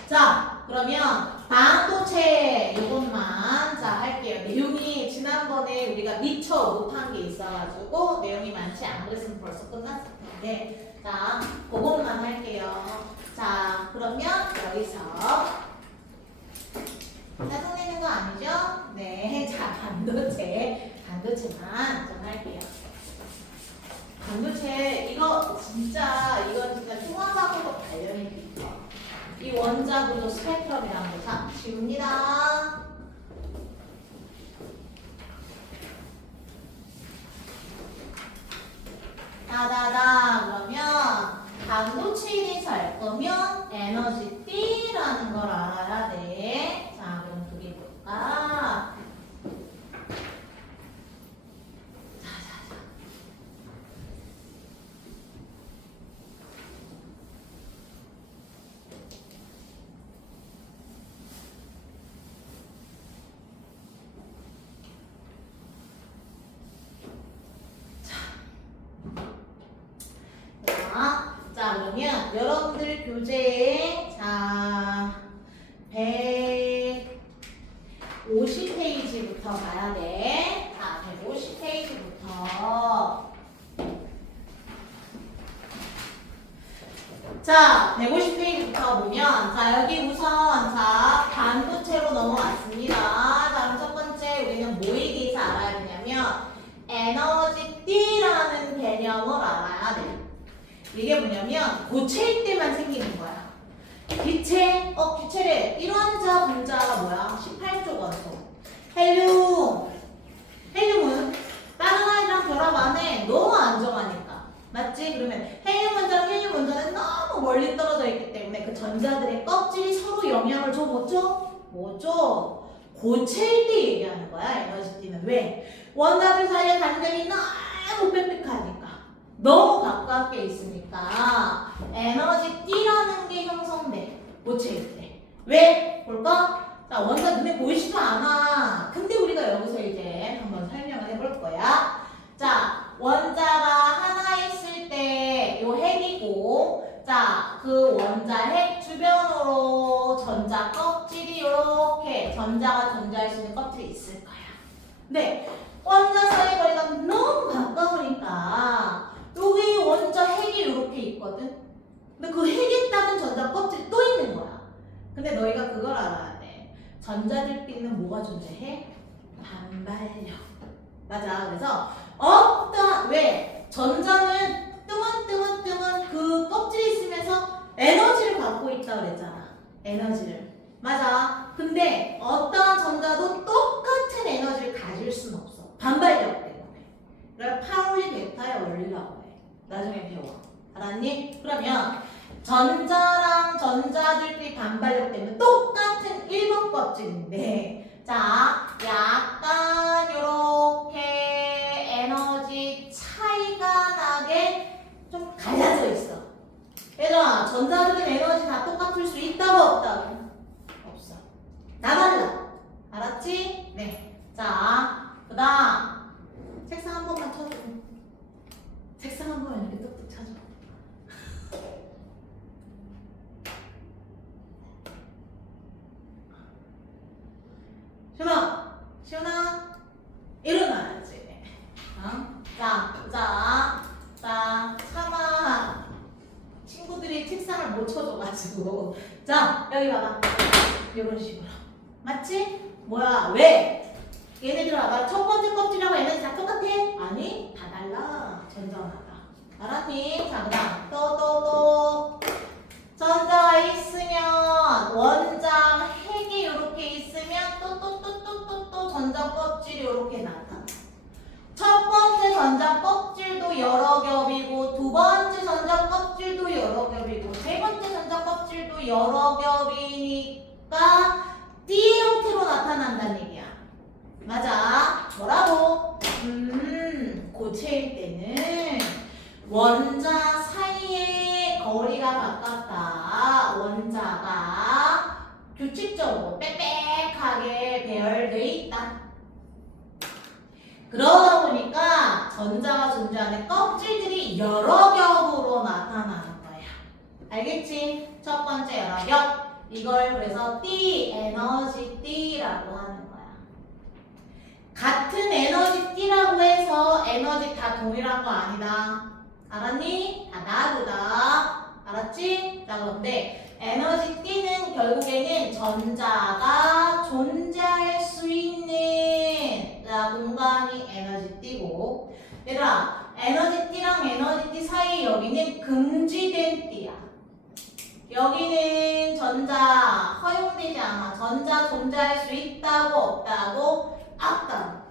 자, 그러면 반도체 요것만 자 할게요. 내용이 지난번에 우리가 미처 못한 게 있어가지고 내용이 많지 않 그랬으면 벌써 끝났을 텐데 자, 그것만 할게요. 자, 그러면 여기서 짜증내는 거 아니죠? 네, 자 반도체만 좀 할게요. 반도체 이건 진짜 통합하고도 관련이 있어. 이 원자 구조 스펙트럼이라는 거 자, 지웁니다. 다다다 그러면 반도체에 대해서 알 거면 에너지 D라는 걸 알아야 돼. 자, 그럼 그게 뭘까? 자, 그러면 여러분들 교재에 자 150페이지부터 봐야 돼. 자, 150페이지부터 자, 150페이지부터 보면 자, 여기 우선 자, 반도체로 넘어왔습니다. 자, 그럼 첫 번째 우리는 뭐에 대해서 알아야 되냐면 에너지 D라는 개념을 알아야 돼. 이게 뭐냐면 고체일 때만 생기는 거야. 기체, 기체래. 1원자 분자가 뭐야? 18조 원소. 헬륨은 다른 아이랑 결합 안 해. 너무 안정하니까. 맞지? 그러면 헬륨 원자랑 헬륨 원자는 너무 멀리 떨어져 있기 때문에 그 전자들의 껍질이 서로 영향을 줘? 못 줘? 못 줘. 고체일 때 얘기하는 거야. 에너지 D는. 왜? 원자들 사이의 간격이 너무 빽빽하니까. 너무 가깝게 있으니까 에너지 D라는 게 형성돼. 고체일 때. 왜? 볼까? 자, 원자 눈에 보이지도 않아. 근데 우리가 여기서 이제 한번 설명을 해볼 거야. 자, 원자가 하나 있을 때 요 핵이고 자, 그 원자 핵 주변으로 전자 껍질이 이렇게 전자가 존재할 수 있는 껍질이 있을 거야. 근데 원자 사이 거리가 너무 가까우니까 여기 원자 핵이 이렇게 있거든. 근데 그 핵에 따른 전자 껍질이 또 있는 거야. 근데 너희가 그걸 알아야 돼. 전자들끼리는 뭐가 존재해? 반발력. 맞아. 그래서 왜? 전자는 뜨문 그 껍질이 있으면서 에너지를 갖고 있다 그랬잖아. 에너지를. 맞아. 근데 어떠한 전자도 똑같은 에너지를 가질 수는 없어. 반발력 때문에. 그래 파울리 베타의 원리라고 해. 나중에 배워. 알았니? 그러면 전자랑 전자들끼리 반발력 때문에 똑같은 1번 껍질인데 자, 약간 요렇게 에너지 차이가 나게 좀 갈라져 있어. 얘들아, 전자들은 에너지 다 똑같을 수 있다고 없다고? 없어. 다 달라. 알았지? 네. 자, 그 다음 책상 한 번만 쳐줘. 책상 한 번만 이렇게 뚝뚝 쳐줘. 시원아, 일어나야지. 자, 차마 친구들이 책상을 못 쳐줘가지고 자, 여기 봐봐. 이런 식으로. 맞지? 뭐야, 왜? 얘네들 봐봐. 첫 번째 껍질하고 얘네들 다 똑같아? 아니, 다 달라. 전자마다. 알았니? 자, 그 다음 또 전자가 있으면 원자 핵이 이렇게 있으면 또 전자 껍질이 이렇게 나타나. 첫 번째 전자 껍질도 여러 겹이고 두 번째 전자 껍질도 여러 겹이고 세 번째 겹이고 여러 겹이니까 띠 형태로 나타난다는 얘기야. 맞아. 뭐라고? 고체일 때는 원자 사이의 거리가 가깝다. 원자가 규칙적으로 빽빽하게 배열돼 있다. 그러다 보니까 전자가 존재하는 껍질들이 여러 겹으로 나타나는 거야. 알겠지? 첫 번째 여러 겹. 이걸 그래서 띠, 에너지 띠라고 하는 거야. 같은 에너지 띠라고 해서 에너지 다 동일한 거 아니다. 알았니? 다 다르다. 알았지? 자, 그런데 에너지 띠는 결국에는 전자가 존재할 수 있는 공간이 에너지 띠고, 얘들아, 에너지 띠랑 에너지 띠 사이 여기는 금지된 띠야. 여기는 전자 허용되지 않아. 전자 존재할 수 있다고 없다고? 없다.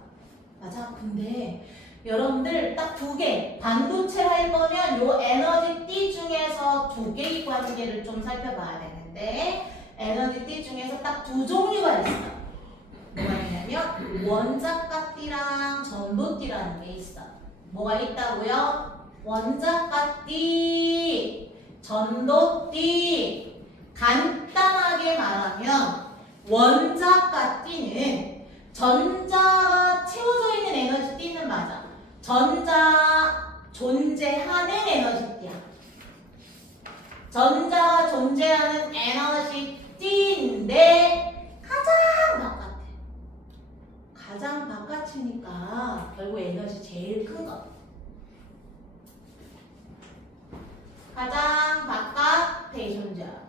맞아. 근데 여러분들 딱 두 개, 반도체를 할 거면 요 에너지 띠 중에서 두 개의 관계를 좀 살펴봐야 되는데, 에너지 띠 중에서 딱 두 종류가 있어. 뭐가 있냐면 원자가 띠랑 전도띠라는 게 있어. 뭐가 있다고요? 원자가 띠, 전도띠. 간단하게 말하면 원자가 띠는 전자가 채워져 있는 에너지 띠는 맞아. 전자 존재하는 에너지 띠야. 전자가 존재하는 에너지 띠인데 가장 바깥에. 가장 바깥이니까 결국 에너지 제일 큰 거. 가장 바깥에 존재하고.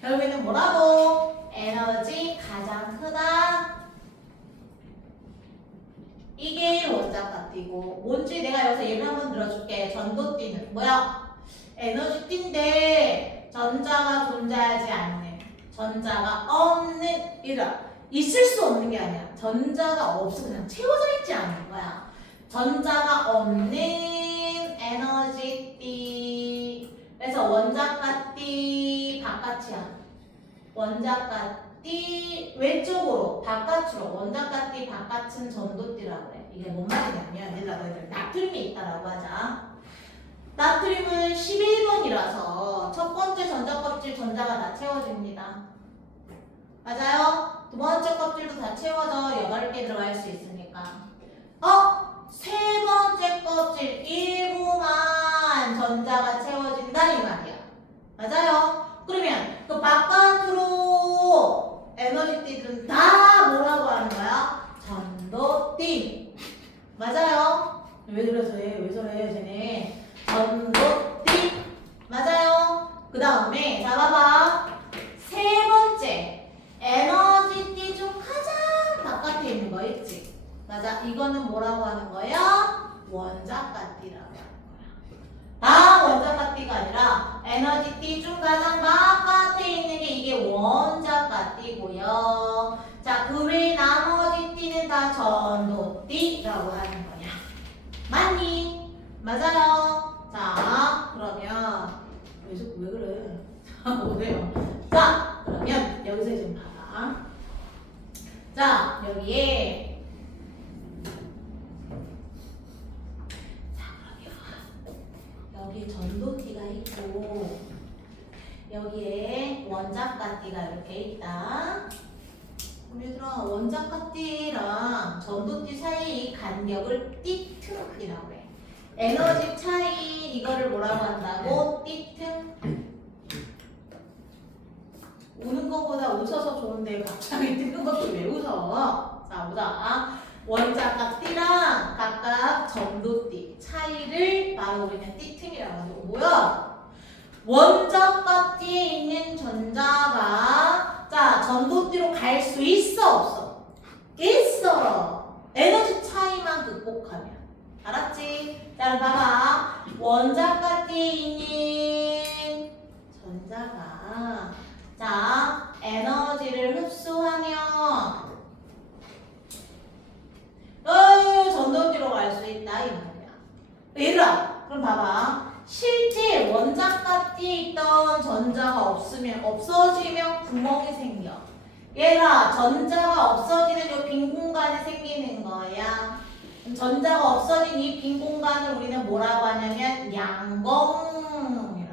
결국에는 뭐라고? 에너지 가장 크다. 이게 원자가띠고, 뭔지 내가 여기서 예를 한번 들어줄게. 전도띠는 뭐야? 에너지띠인데 전자가 존재하지 않는, 전자가 없는, 있을 수 없는 게 아니야. 전자가 없어. 그냥 채워져 있지 않은 거야. 전자가 없는 에너지띠. 그래서 원자가띠 바깥이야. 원자가띠 외쪽으로, 바깥으로. 원자가띠 바깥은 전도띠라고 해. 이게 뭔 말이냐면, 얘들아, 너희들 나트륨이 있다라고 하자. 나트륨은 11번이라서 첫 번째 전자 껍질 전자가 다 채워집니다. 맞아요? 두 번째 껍질도 다 채워져 8개 들어갈 수 있으니까. 세 번째 껍질 일부만 전자가 채워진다 이 말이야. 맞아요? 그러면 그 바깥으로 에너지띠들은 다 뭐라고 하는 거야? 전도띠. 맞아요? 왜 저래? 왜 저래? 쟤네 전도띠. 맞아요? 그 다음에 자 봐봐. 세 번째 에너지띠 중 가장 바깥에 있는 거 있지? 맞아. 이거는 뭐라고 하는 거야? 원자가띠라고 하는 거야. 원자가띠가 아니라 에너지띠 중 가장 바깥에 있는 게 이게 원자가띠고요. 자, 그 외에 나머지 띠는 다 전도띠라고 하는 거야. 맞니? 맞아요. 자, 그러면 왜 그래? 보세요. 자, 그러면 여기서 좀 봐봐. 자, 여기에 여기 전도띠가 있고 여기에 원자가띠가 이렇게 있다. 그럼 얘들아, 원자가띠랑 전도띠 사이 간격을 띠틈이라고 해. 에너지 차이 이거를 뭐라고 한다고? 띠틈. 우는 거보다 웃어서 좋은데 갑자기 뜨는 것도 왜 웃어? 자, 보자. 원자가띠랑 각각 전도띠 차이를 바로 우리는 띠틈이라고 하죠. 뭐야? 원자가띠에 있는 전자가 자, 전도띠로 갈 수 있어 없어? 있어. 에너지 차이만 극복하면. 알았지? 자, 봐봐. 원자가띠에 있는 전자가 자, 에너지를 흡수하면 전도띠로 갈 수 있다 이 말이야. 얘들아, 그럼 봐봐. 실제 원자가띠 gat띠에 있던 전자가 없어지면 구멍이 생겨. 얘가 전자가 없어지는 이 빈 공간이 생기는 거야. 전자가 없어진 이 빈 공간을 우리는 뭐라고 하냐면 양봉이라고 해.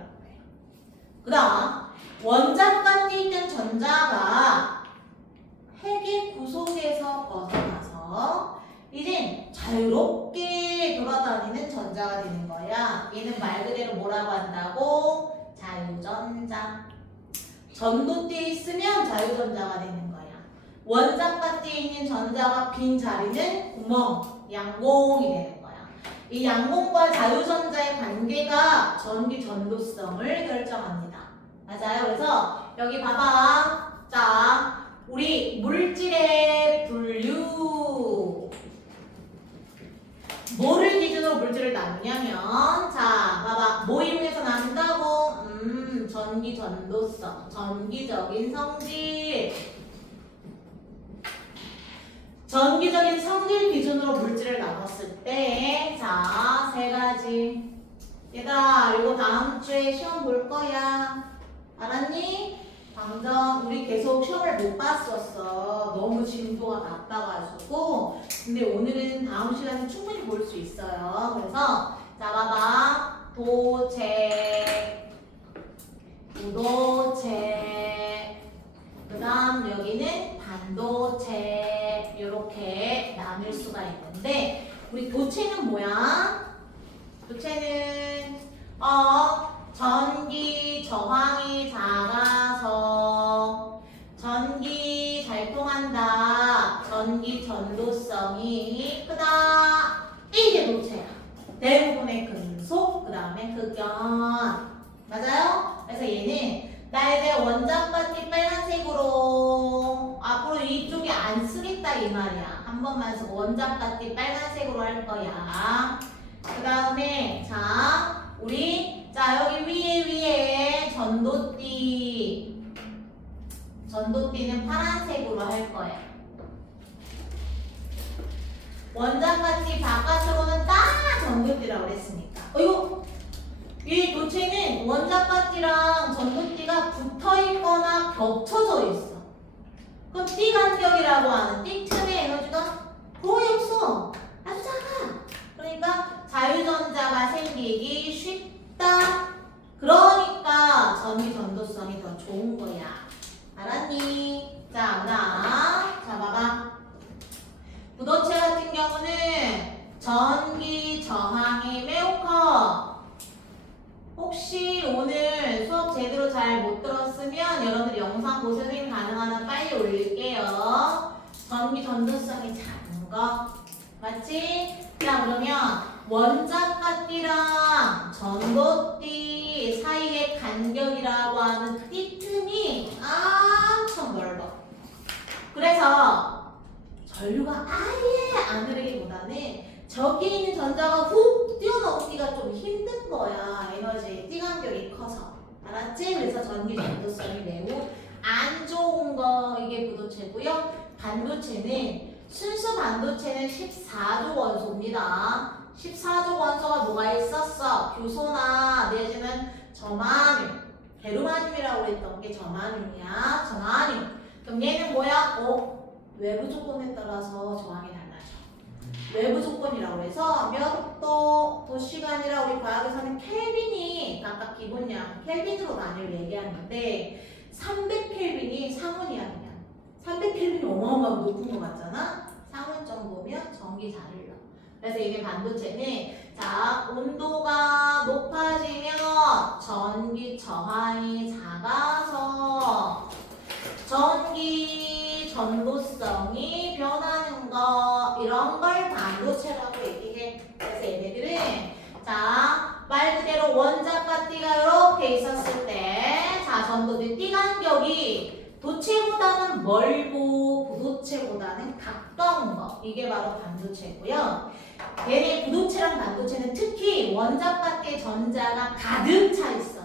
그 다음 원자 gat띠에 있던 전자가 핵의 구속에서 벗어나서 이제 자유롭게 돌아다니는 전자가 되는 거야. 얘는 말 그대로 뭐라고 한다고? 자유전자. 전도띠에 있으면 자유전자가 되는 거야. 원자 gat띠에 있는 전자가 빈 자리는 구멍, 양공이 되는 거야. 이 양공과 자유전자의 관계가 전기 전도성을 결정합니다. 맞아요. 그래서 여기 봐봐. 자, 우리 물질의 분류. 뭐를 기준으로 물질을 나누냐면, 자, 봐봐. 뭐 이용해서 나눈다고? 전기 전도성, 전기적인 성질. 전기적인 성질 기준으로 물질을 나눴을 때, 자, 세 가지. 얘들아, 이거 다음 주에 시험 볼 거야. 알았니? 당장 우리 계속 시험을 못 봤었어. 너무 진도가 나빠가지고. 근데 오늘은 다음 시간에 충분히 볼 수 있어요. 그래서 자 봐봐. 도체, 부도체, 그 다음 여기는 반도체. 이렇게 나눌 수가 있는데 우리 도체는 뭐야? 도체는 전기 저항이 작아서 전기 잘 통한다. 전기 전도성이 크다. 이게 도체야. 대부분의 금속, 그 다음에 흑연. 맞아요? 그래서 얘는 나 이제 원자 gat띠 빨간색으로 앞으로 이쪽에 안 쓰겠다 이 말이야. 한 번만 쓰고 원자 gat띠 빨간색으로 할 거야. 그 다음에 자 우리 자 여기 위에 전도띠는 파란색으로 할 거야. 원자 gat띠 바깥으로는 딱 전도띠라고 그랬으니까. 이거 이 도체는 원자 gat띠랑 전도띠가 붙어있거나 겹쳐져 있어. 그럼 띠 간격이라고 하는 띠 틈의 에너지가 거의 없어. 아주 작아. 그러니까 자유전자가 생기기 쉽다. 그러니까 전기 전도성이 더 좋은 거야. 알았니? 자, 그다음 자 봐봐. 부도체 같은 경우는 전기 저항이 매우 커. 혹시 오늘 수업 제대로 잘 못 들었으면 여러분들 영상 보세요. 선생님 가능한 한 빨리 올릴게요. 전기 전도성이 작은 거. 맞지? 자 그러면 원자 gat띠랑 전도띠 사이의 간격이라고 하는 띠틈이 엄청 넓어. 그래서 전류가 아예 안 흐르기보다는 저기에 있는 전자가 훅 뛰어넘기가 좀 힘든 거야. 에너지의 띠 간격이 커서. 알았지? 그래서 전기 전도성이 매우 안 좋은 거. 이게 부도체고요. 반도체는 순수 반도체는 14조 원소입니다. 14조 원소가 뭐가 있었어? 교소나 내지는 저마뮴, 베르마뮴이라고 했던 게 저마뮴이야. 저마뮴. 그럼 얘는 뭐야? 외부 조건에 따라서 저항이 달라져. 외부 조건이라고 해서 몇 도, 도시간이라 우리 과학에서는 켈빈이 각각 기본량, 켈빈으로 많이 얘기하는데 300켈빈이 상온이야 그냥. 300켈빈이 어마어마하게 높은 것 같잖아? 상온 정도면 전기 잘 흘러. 그래서 이게 반도체는 자 온도가 높아지면 전기 저항이 작아서 전기 전도성이 변하는 거 이런 걸 반도체라고 얘기해. 그래서 얘네들은 자 말 그대로 원자 gat띠가 이렇게 있었을 때 자 전도들 띠 간격이 도체보다는 멀고 부도체보다는 가까운 거. 이게 바로 반도체고요. 얘네 부도체랑 반도체는 특히 원자 gat띠의 전자가 가득 차 있어.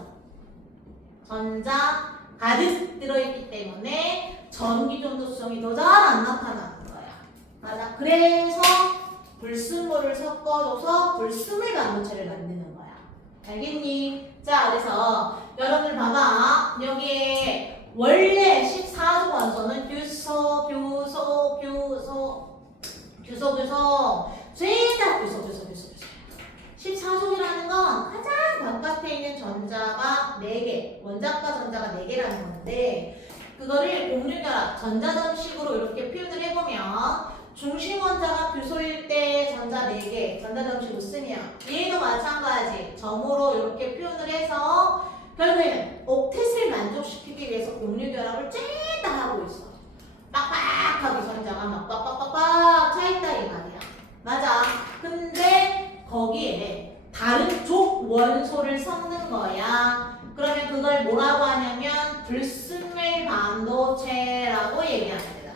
전자 가득 들어있기 때문에 전기 전도성이 더 잘 안 나타나는 거야. 맞아. 그래서 불순물을 섞어줘서 불순물 반도체를 만드는 거야. 알겠니? 자, 그래서 여러분들 봐봐. 여기에 원래 14조 원소는 규소, 죄다 규소. 14족이라는 건 가장 바깥에 있는 전자가 4개, 원자과 전자가 4개라는 건데 그거를 공유결합, 전자점식으로 이렇게 표현을 해보면 중심 원자가 규소일 때 전자 4개, 전자점식으로 쓰면 얘도 마찬가지 점으로 이렇게 표현을 해서 결국에는 옥텟을 만족시키기 위해서 공유결합을 쬐다 하고 있어. 빡빡하게 전자가 막 빡빡빡빡 차있다 이 말이야. 맞아. 근데 거기에 다른 족 원소를 섞는 거야. 그러면 그걸 뭐라고 하냐면 불순물 반도체라고 얘기합니다.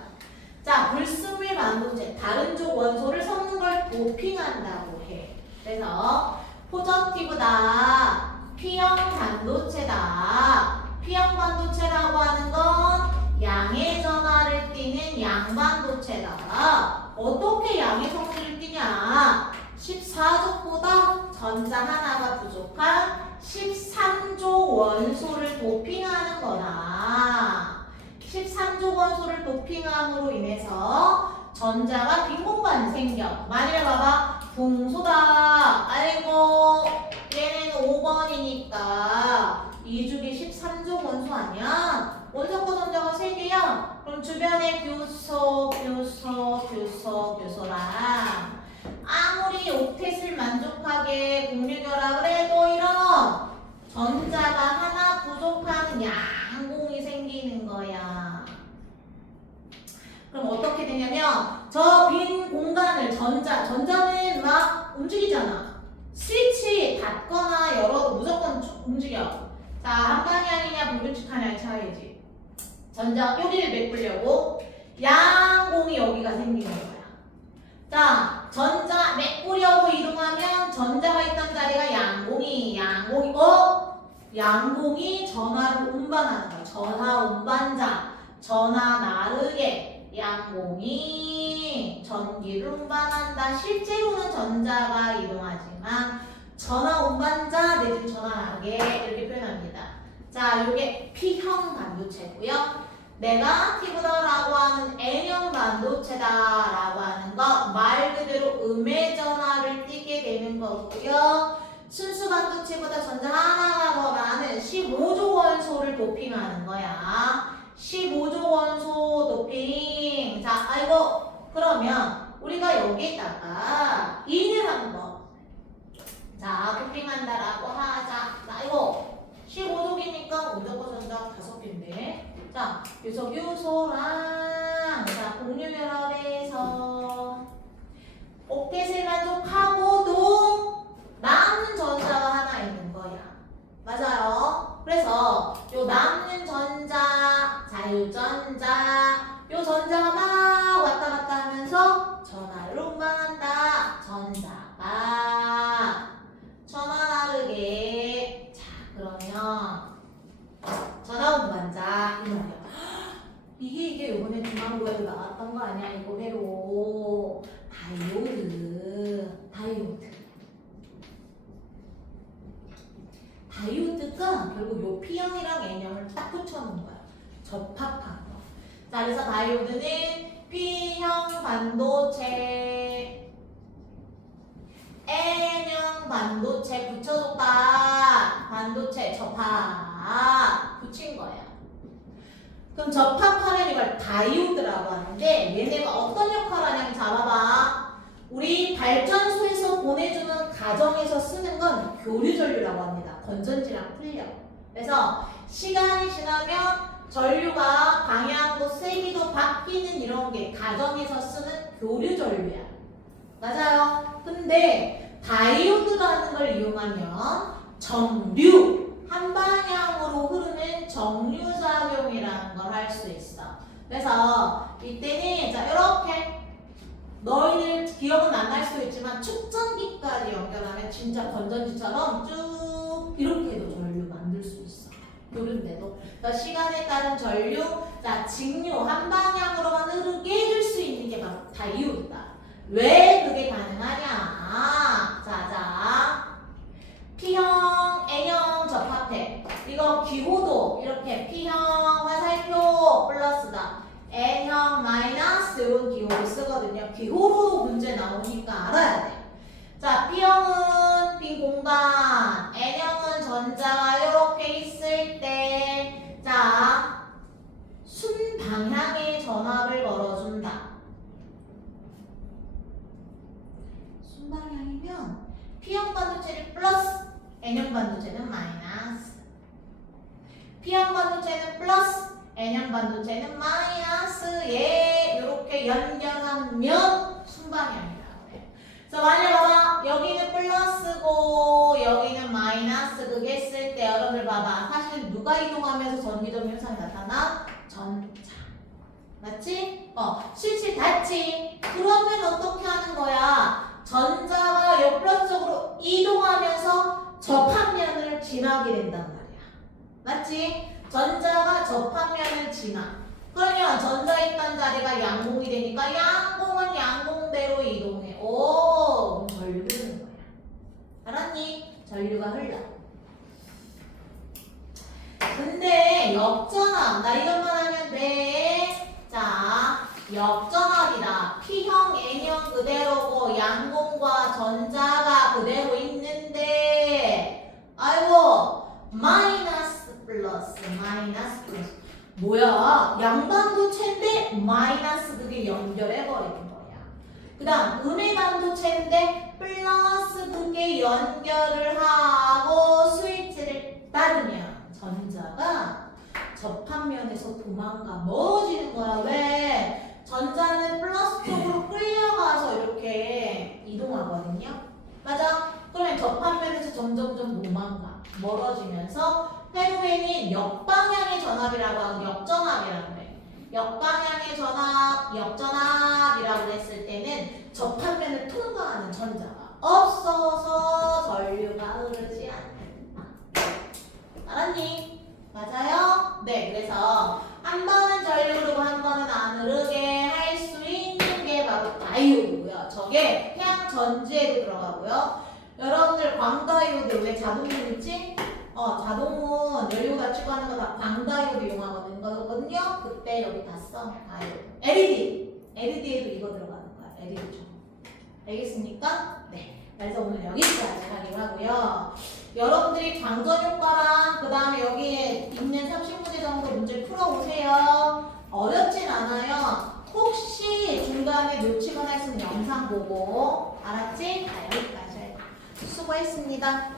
자, 불순물 반도체, 다른 족 원소를 섞는 걸 도핑한다고 해. 그래서 포저티브다, P형 반도체다. P형 반도체라고 하는 건 양의 전하를 띠는 양반도체다. 어떻게 양의 성질을 띠냐? 14족보다 전자 하나가 부족한 13족 원소를 도핑하는 거다. 13족 원소를 도핑함으로 인해서 전자가 빈 공간이 생겨. 만약에 봐봐. 동소다. 아이고 얘는 5번이니까 2주기 13족 원소 아니야? 원소과 전자가 3개야. 그럼 주변에 규소랑 아무리 옥텟을 만족하게 공유결합을 해도 이런 전자가 하나 부족한 양공이 생기는 거야. 그럼 어떻게 되냐면 저 빈 공간을 전자는 막 움직이잖아. 스위치 닫거나 열어도 무조건 움직여. 자, 한 방향이냐 불규칙하냐의 차이지. 전자 여기를 메꾸려고 양공이 여기가 생기는 거야. 자, 전자 메꾸려고 이동하면 전자가 있던 자리가 양공이 전하를 운반하는 거야. 전하 운반자, 전하 나르게 양공이 전기를 운반한다. 실제로는 전자가 이동하지만 전하 운반자 내지 전하 나르게 이렇게 표현합니다. 자, 이게 P형 반도체고요. 네가티브다라고 하는 N형 반도체다라고 하는 거 말 그대로 음의 전하를 띠게 되는 거고요. 순수 반도체보다 전자 하나가 더 많은 15조 원소를 도핑하는 거야. 15조 원소 도핑. 자, 아이고 그러면 우리가 여기다가 인을 한번 자 도핑한다라고 하자. 자, 이거 15족이니까 무조건 전자 5개인데. 자, 규소랑 자 공유결합에서 옥텟을 만족하고도 남는 전자가 하나 있는 거야. 맞아요. 그래서 요 남는 전자, 자유전자, 요 전자가 막 왔다 갔다 하면서 전하를 운반한다. 전자가 전하 나르게. 자, 그러면 전하 운반자 이 말이야. 이게 요번에 중앙고에도 나왔던 거 아니야? 이거 회로 다이오드가 결국 요 P형이랑 N형을 딱 붙여놓은 거야. 접합한 거. 자, 그래서 다이오드는 P형 반도체, N형 반도체 붙여줬다. 반도체 접합 붙인 거야. 그럼 접합하면 이걸 다이오드라고 하는데 얘네가 어떤 역할을 하냐면 잡아봐. 우리 발전소에서 보내주는 가정에서 쓰는 건 교류전류라고 합니다. 건전지랑 틀려. 그래서 시간이 지나면 전류가 방향도 세기도 바뀌는 이런 게 가정에서 쓰는 교류전류야. 맞아요. 근데 다이오드라는 걸 이용하면 정류, 한 방향으로 흐르는 정류작용이라는 걸 할 수 있어. 그래서 이때는 자 이렇게 너희들 기억은 안 날 수 있지만 축전기까지 연결하면 진짜 건전지처럼 쭉 이렇게 해도 전류 만들 수 있어. 교류인데도. 그러니까 시간에 따른 전류, 자 직류 한 방향으로만 흐르게 해줄 수 있는 게 바로 다이오드다. 왜 그게 가능하냐? 자 P형, N형 접합 반도체는 플러스, N형 반도체는 마이너스에 이렇게 연결하면 순방향이라고 해. 그래서 만약 봐봐. 여기는 플러스고 여기는 마이너스 그게 했을 때 여러분들 봐봐. 사실 누가 이동하면서 전기적 현상이 나타나? 전자. 맞지? 실실 닿지? 그러면 어떻게 하는 거야? 전자가 옆 플러스 쪽으로 이동하면서 접합면을 지나게 된단 말이야. 맞지? 전자가 접합면을 지나. 그러면 전자 있던 자리가 양공이 되니까 양공은 양공대로 이동해. 오, 전류가 흐르는 거야. 알았니? 전류가 흘러. 근데 역전압, 나 이것만 하면 돼. 자, 역전압이다. P형, N형 그대로고 양공과 전자가 그대로 있는데 아이고 마이너스 플러스 마이너스 플러스 뭐야? 양반도체인데 마이너스 그게 연결해버리는 거야. 그 다음 음의 반도체인데 플러스 그게 연결을 하고 스위치를 닫으면 전자가 접합면에서 도망가 멀어지는 거야. 왜? 전자는 플러스 쪽으로 끌려가서 이렇게 이동하거든요. 맞아? 그러면 접합면에서 점점점 도망가 멀어지면서 페루엔이 역방향의 전압이라고 하고 역전압이라고 해. 역방향의 전압, 역전압이라고 했을 때는 접합면을 통과하는 전자가 없어서 전류가 흐르지 않는다. 알았니? 맞아요? 네, 그래서 한 번은 전류 흐르고 한 번은 안 흐르게 할 수 있는 게 바로 다이오드고요. 저게 태양 전지에도 들어가고요. 여러분들 광다이오드 왜 자동문 있지? 자동문 연료 갖추고 하는 거 다 광다이오드 이용하거든요. 그때 여기 다 써. 다이오드. LED에도 이거 들어가는 거야. LED 좀. 알겠습니까? 네. 그래서 오늘 여기까지 하기로 하고요. 여러분들이 광전 효과랑 그 다음에 여기에 있는 30문제 정도 문제 풀어오세요. 어렵진 않아요. 혹시 중간에 놓치거나 했으면 영상 보고 알았지? 여기까지. 수고했습니다.